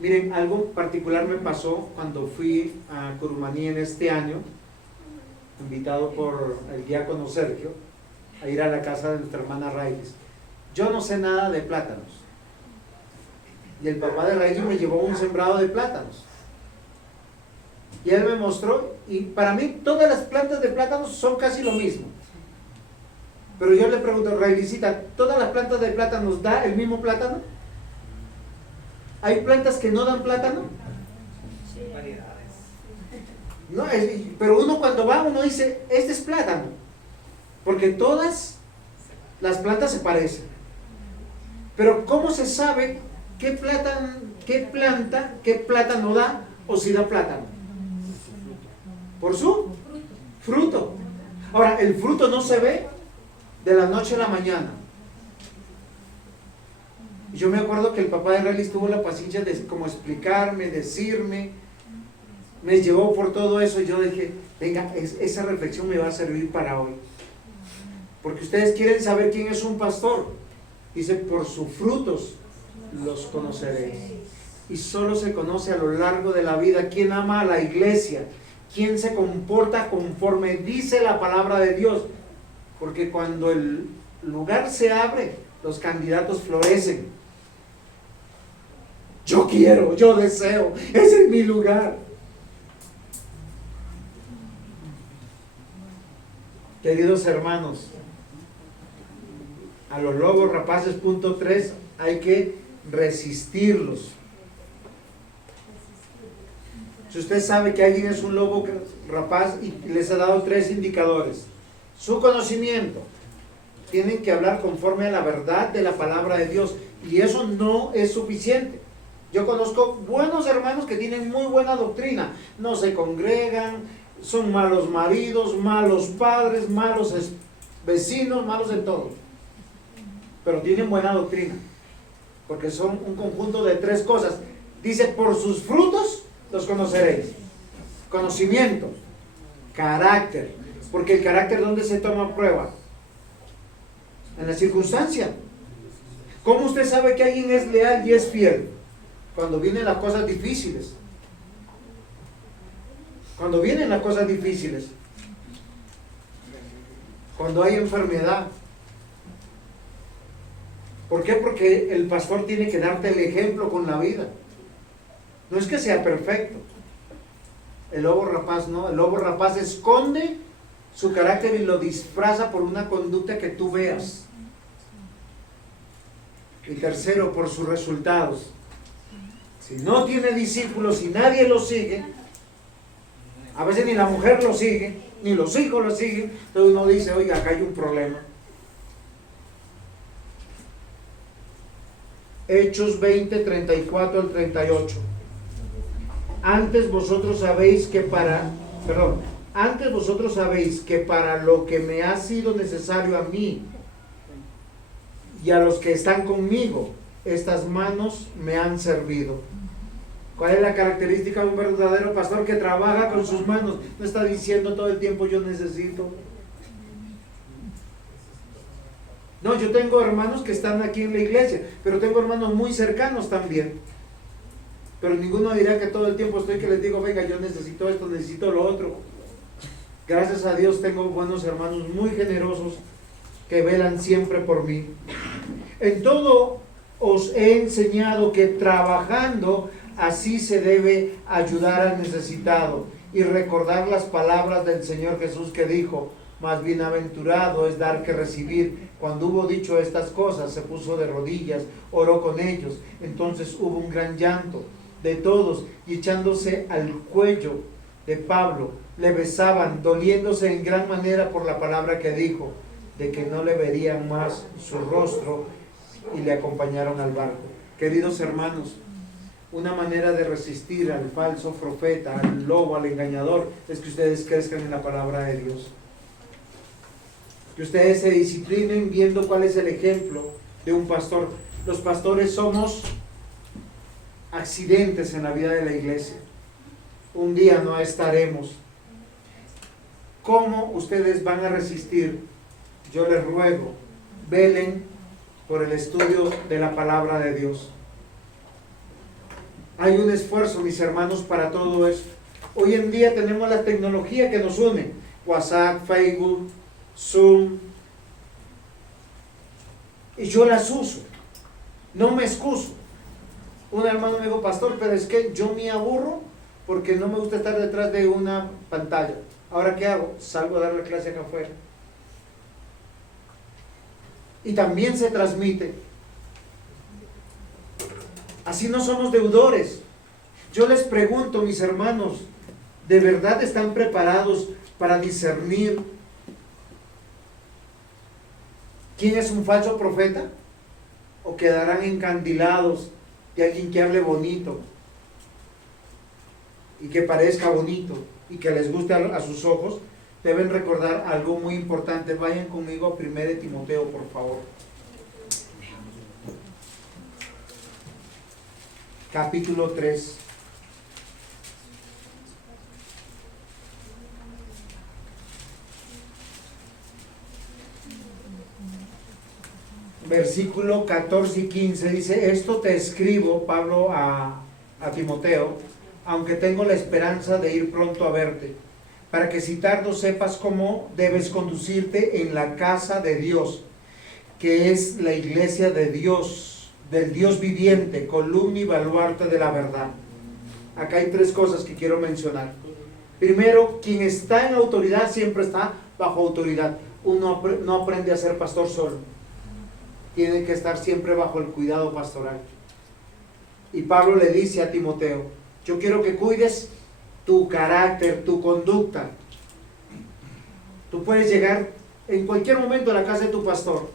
Miren, algo particular me pasó cuando fui a Curumaní en este año, invitado por el diácono Sergio, a ir a la casa de nuestra hermana Railis. Yo no sé nada de plátanos. Y el papá de Railis me llevó un sembrado de plátanos. Y él me mostró, y para mí todas las plantas de plátanos son casi lo mismo. Pero yo le pregunto, Railisita, ¿todas las plantas de plátanos da el mismo plátano? ¿Hay plantas que no dan plátano? Sí. Variedades. No, pero uno cuando va, uno dice, este es plátano. Porque todas las plantas se parecen. Pero ¿cómo se sabe qué plátano da o si da plátano? Por su fruto. Ahora, el fruto no se ve de la noche a la mañana. Y yo me acuerdo que el papá de Raylis tuvo la paciencia de como explicarme, decirme, me llevó por todo eso, y yo dije, venga, esa reflexión me va a servir para hoy. Porque ustedes quieren saber quién es un pastor. Dice, por sus frutos los conoceréis. Y solo se conoce a lo largo de la vida quién ama a la iglesia, quién se comporta conforme dice la palabra de Dios. Porque cuando el lugar se abre, los candidatos florecen. Yo quiero, yo deseo, ese es mi lugar. Queridos hermanos, a los lobos rapaces, punto 3, hay que resistirlos. Si usted sabe que alguien es un lobo rapaz y les ha dado 3 indicadores: su conocimiento, tienen que hablar conforme a la verdad de la palabra de Dios, y eso no es suficiente. Yo conozco buenos hermanos que tienen muy buena doctrina, no se congregan, son malos maridos, malos padres, malos vecinos, malos en todo, pero tienen buena doctrina, porque son un conjunto de 3 cosas. Dice, por sus frutos los conoceréis. Conocimiento, carácter, porque el carácter, ¿dónde se toma prueba? En la circunstancia. ¿Cómo usted sabe que alguien es leal y es fiel? Cuando vienen las cosas difíciles. Cuando vienen las cosas difíciles. Cuando hay enfermedad. ¿Por qué? Porque el pastor tiene que darte el ejemplo con la vida. No es que sea perfecto. El lobo rapaz no, el lobo rapaz esconde su carácter y lo disfraza por una conducta que tú veas. Y tercero, por sus resultados. Si no tiene discípulos, si nadie lo sigue, a veces ni la mujer lo sigue, ni los hijos lo siguen, entonces uno dice, oiga, acá hay un problema. Hechos 20, 34 al 38. Antes vosotros sabéis que para lo que me ha sido necesario a mí y a los que están conmigo, estas manos me han servido. ¿Cuál es la característica de un verdadero pastor? Que trabaja con sus manos. No está diciendo todo el tiempo yo necesito. No, yo tengo hermanos que están aquí en la iglesia, pero tengo hermanos muy cercanos también. Pero ninguno dirá que todo el tiempo estoy que les digo, venga, yo necesito esto, necesito lo otro. Gracias a Dios tengo buenos hermanos muy generosos que velan siempre por mí. En todo os he enseñado que trabajando así se debe ayudar al necesitado y recordar las palabras del Señor Jesús que dijo, más bienaventurado es dar que recibir. Cuando hubo dicho estas cosas, se puso de rodillas, oró con ellos. Entonces hubo un gran llanto de todos y echándose al cuello de Pablo, le besaban, doliéndose en gran manera por la palabra que dijo, de que no le verían más su rostro, y le acompañaron al barco. Queridos hermanos, una manera de resistir al falso profeta, al lobo, al engañador, es que ustedes crezcan en la palabra de Dios. Que ustedes se disciplinen viendo cuál es el ejemplo de un pastor. Los pastores somos accidentes en la vida de la iglesia. Un día no estaremos. ¿Cómo ustedes van a resistir? Yo les ruego, velen por el estudio de la palabra de Dios. Hay un esfuerzo, mis hermanos, para todo eso. Hoy en día tenemos la tecnología que nos une. WhatsApp, Facebook, Zoom. Y yo las uso. No me excuso. Un hermano me dijo, pastor, pero es que yo me aburro porque no me gusta estar detrás de una pantalla. ¿Ahora qué hago? Salgo a dar la clase acá afuera. Y también se transmite. Así no somos deudores. Yo les pregunto, mis hermanos, ¿de verdad están preparados para discernir quién es un falso profeta? ¿O quedarán encandilados de alguien que hable bonito y que parezca bonito y que les guste a sus ojos? Deben recordar algo muy importante. Vayan conmigo a 1 Timoteo, por favor. Capítulo 3. Versículo 14 y 15 dice, esto te escribo, Pablo a Timoteo, aunque tengo la esperanza de ir pronto a verte, para que si tardo sepas cómo debes conducirte en la casa de Dios, que es la iglesia de Dios, del Dios viviente, columna y baluarte de la verdad. Acá hay tres cosas que quiero mencionar. Primero, quien está en autoridad siempre está bajo autoridad. Uno no aprende a ser pastor solo. Tiene que estar siempre bajo el cuidado pastoral. Y Pablo le dice a Timoteo, yo quiero que cuides tu carácter, tu conducta. Tú puedes llegar en cualquier momento a la casa de tu pastor.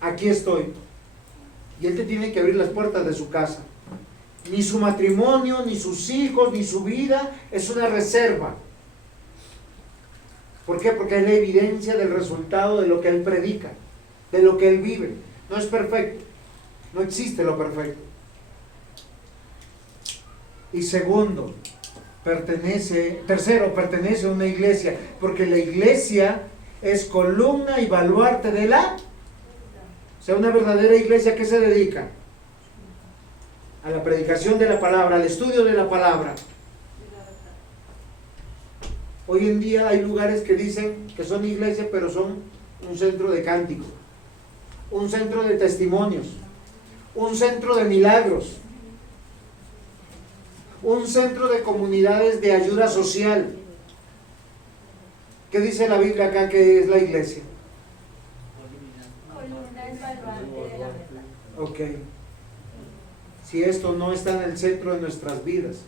Aquí estoy. Y él te tiene que abrir las puertas de su casa. Ni su matrimonio, ni sus hijos, ni su vida es una reserva. ¿Por qué? Porque es la evidencia del resultado de lo que él predica, de lo que él vive. No es perfecto. No existe lo perfecto. Y tercero, pertenece a una iglesia, porque la iglesia es columna y baluarte de la... O sea, una verdadera iglesia, ¿qué se dedica? A la predicación de la palabra, al estudio de la palabra. Hoy en día hay lugares que dicen que son iglesias, pero son un centro de cántico, un centro de testimonios, un centro de milagros, un centro de comunidades de ayuda social. ¿Qué dice la Biblia acá que es la iglesia? Columna es baluarte de la verdad. Ok. Si esto no está en el centro de nuestras vidas,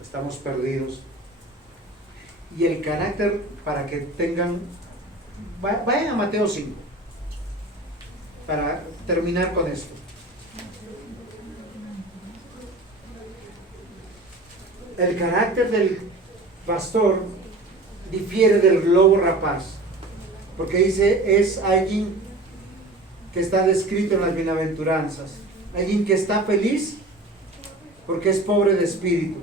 estamos perdidos. Y el carácter, para que tengan, vayan a Mateo 5, para terminar con esto. El carácter del pastor difiere del lobo rapaz, porque dice, es alguien que está descrito en las bienaventuranzas, alguien que está feliz porque es pobre de espíritu,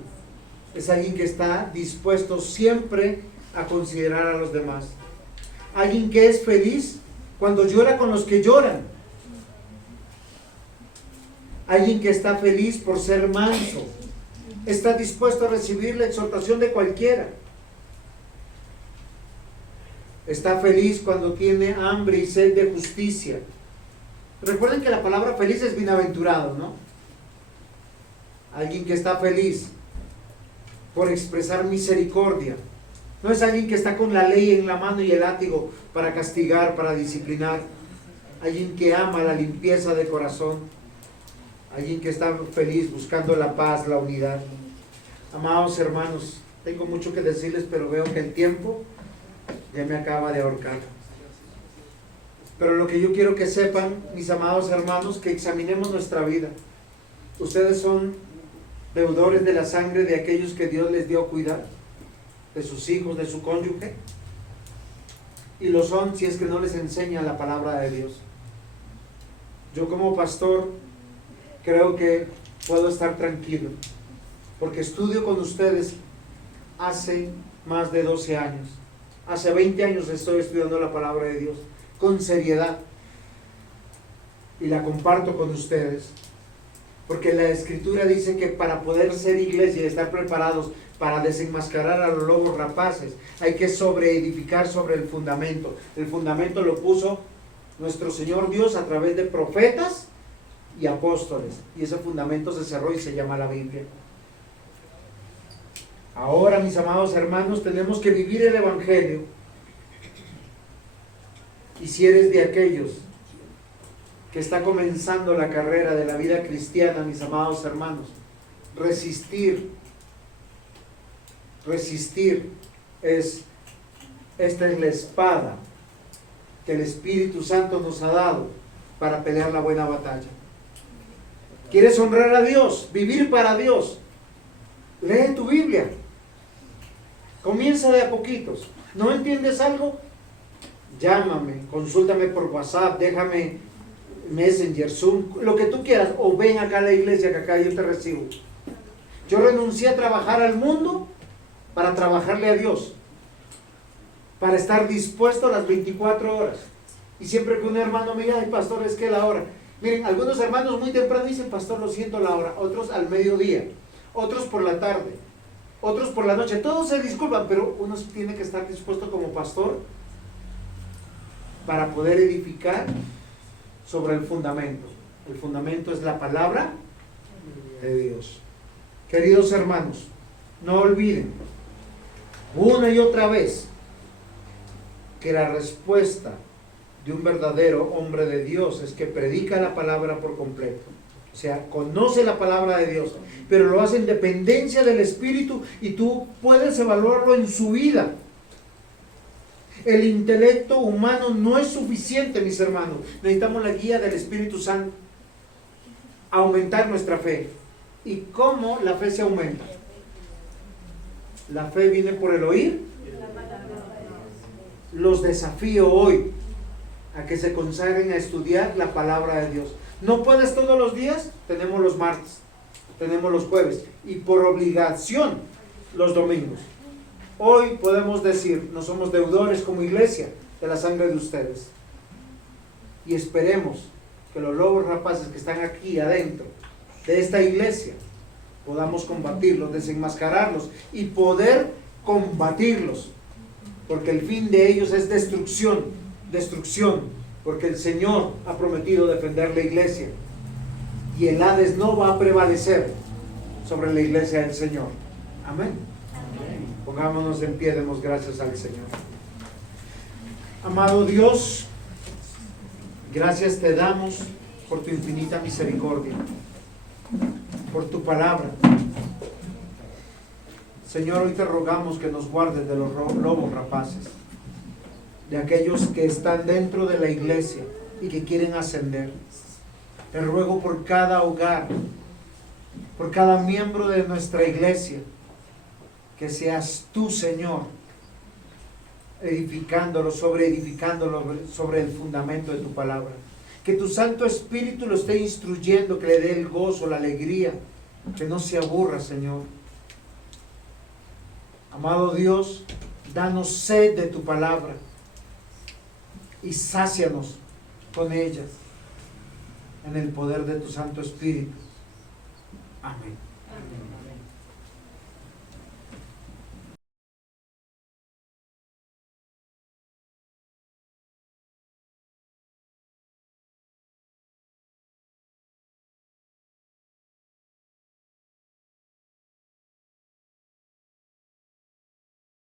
es alguien que está dispuesto siempre a considerar a los demás, alguien que es feliz cuando llora con los que lloran, alguien que está feliz por ser manso, está dispuesto a recibir la exhortación de cualquiera, está feliz cuando tiene hambre y sed de justicia. Recuerden que la palabra feliz es bienaventurado, ¿no? Alguien que está feliz por expresar misericordia. No es alguien que está con la ley en la mano y el látigo para castigar, para disciplinar. Alguien que ama la limpieza de corazón. Alguien que está feliz buscando la paz, la unidad. Amados hermanos, tengo mucho que decirles, pero veo que el tiempo ya me acaba de ahorcar. Pero lo que yo quiero que sepan, mis amados hermanos, que examinemos nuestra vida. Ustedes son deudores de la sangre de aquellos que Dios les dio a cuidar, de sus hijos, de su cónyuge, y lo son si es que no les enseña la palabra de Dios. Yo como pastor creo que puedo estar tranquilo, porque estudio con ustedes hace más de 12 años. Hace 20 años estoy estudiando la palabra de Dios con seriedad y la comparto con ustedes, porque la Escritura dice que para poder ser iglesia y estar preparados para desenmascarar a los lobos rapaces, hay que sobreedificar sobre el fundamento. El fundamento lo puso nuestro Señor Dios a través de profetas y apóstoles, y ese fundamento se cerró y se llama la Biblia. Ahora, mis amados hermanos, tenemos que vivir el Evangelio. Y si eres de aquellos que está comenzando la carrera de la vida cristiana, mis amados hermanos, resistir esta es la espada que el Espíritu Santo nos ha dado para pelear la buena batalla. ¿Quieres honrar a Dios? Vivir para Dios. Lee tu Biblia. Comienza de a poquitos. ¿No entiendes algo? Llámame, consúltame por WhatsApp, déjame Messenger, Zoom, lo que tú quieras, o ven acá a la iglesia que acá yo te recibo. Yo renuncié a trabajar al mundo para trabajarle a Dios, para estar dispuesto a las 24 horas. Y siempre que un hermano me diga, ay pastor, es que la hora. Miren, algunos hermanos muy temprano dicen, pastor, lo siento la hora, otros al mediodía, otros por la tarde, otros por la noche, todos se disculpan, pero uno tiene que estar dispuesto como pastor para poder edificar sobre el fundamento. El fundamento es la palabra de Dios. Queridos hermanos, no olviden una y otra vez que la respuesta de un verdadero hombre de Dios es que predica la palabra por completo. O sea, conoce la palabra de Dios, pero lo hace en dependencia del Espíritu, y tú puedes evaluarlo en su vida. El intelecto humano no es suficiente, mis hermanos. Necesitamos la guía del Espíritu Santo. Aumentar nuestra fe. ¿Y cómo la fe se aumenta? La fe viene por el oír. Los desafío hoy a que se consagren a estudiar la palabra de Dios. ¿No puedes todos los días? Tenemos los martes, tenemos los jueves, y por obligación los domingos. Hoy podemos decir, no somos deudores como iglesia de la sangre de ustedes. Y esperemos que los lobos rapaces que están aquí adentro de esta iglesia podamos combatirlos, desenmascararlos y poder combatirlos. Porque el fin de ellos es destrucción, porque el Señor ha prometido defender la iglesia. Y el Hades no va a prevalecer sobre la iglesia del Señor. Amén. Pongámonos en pie, demos gracias al Señor. Amado Dios, gracias te damos por tu infinita misericordia, por tu palabra. Señor, hoy te rogamos que nos guardes de los lobos rapaces, de aquellos que están dentro de la iglesia y que quieren ascender. Te ruego por cada hogar, por cada miembro de nuestra iglesia, que seas tú, Señor, edificándolo sobre el fundamento de tu palabra. Que tu Santo Espíritu lo esté instruyendo, que le dé el gozo, la alegría, que no se aburra, Señor. Amado Dios, danos sed de tu palabra y sácianos con ella en el poder de tu Santo Espíritu. Amén. Amén.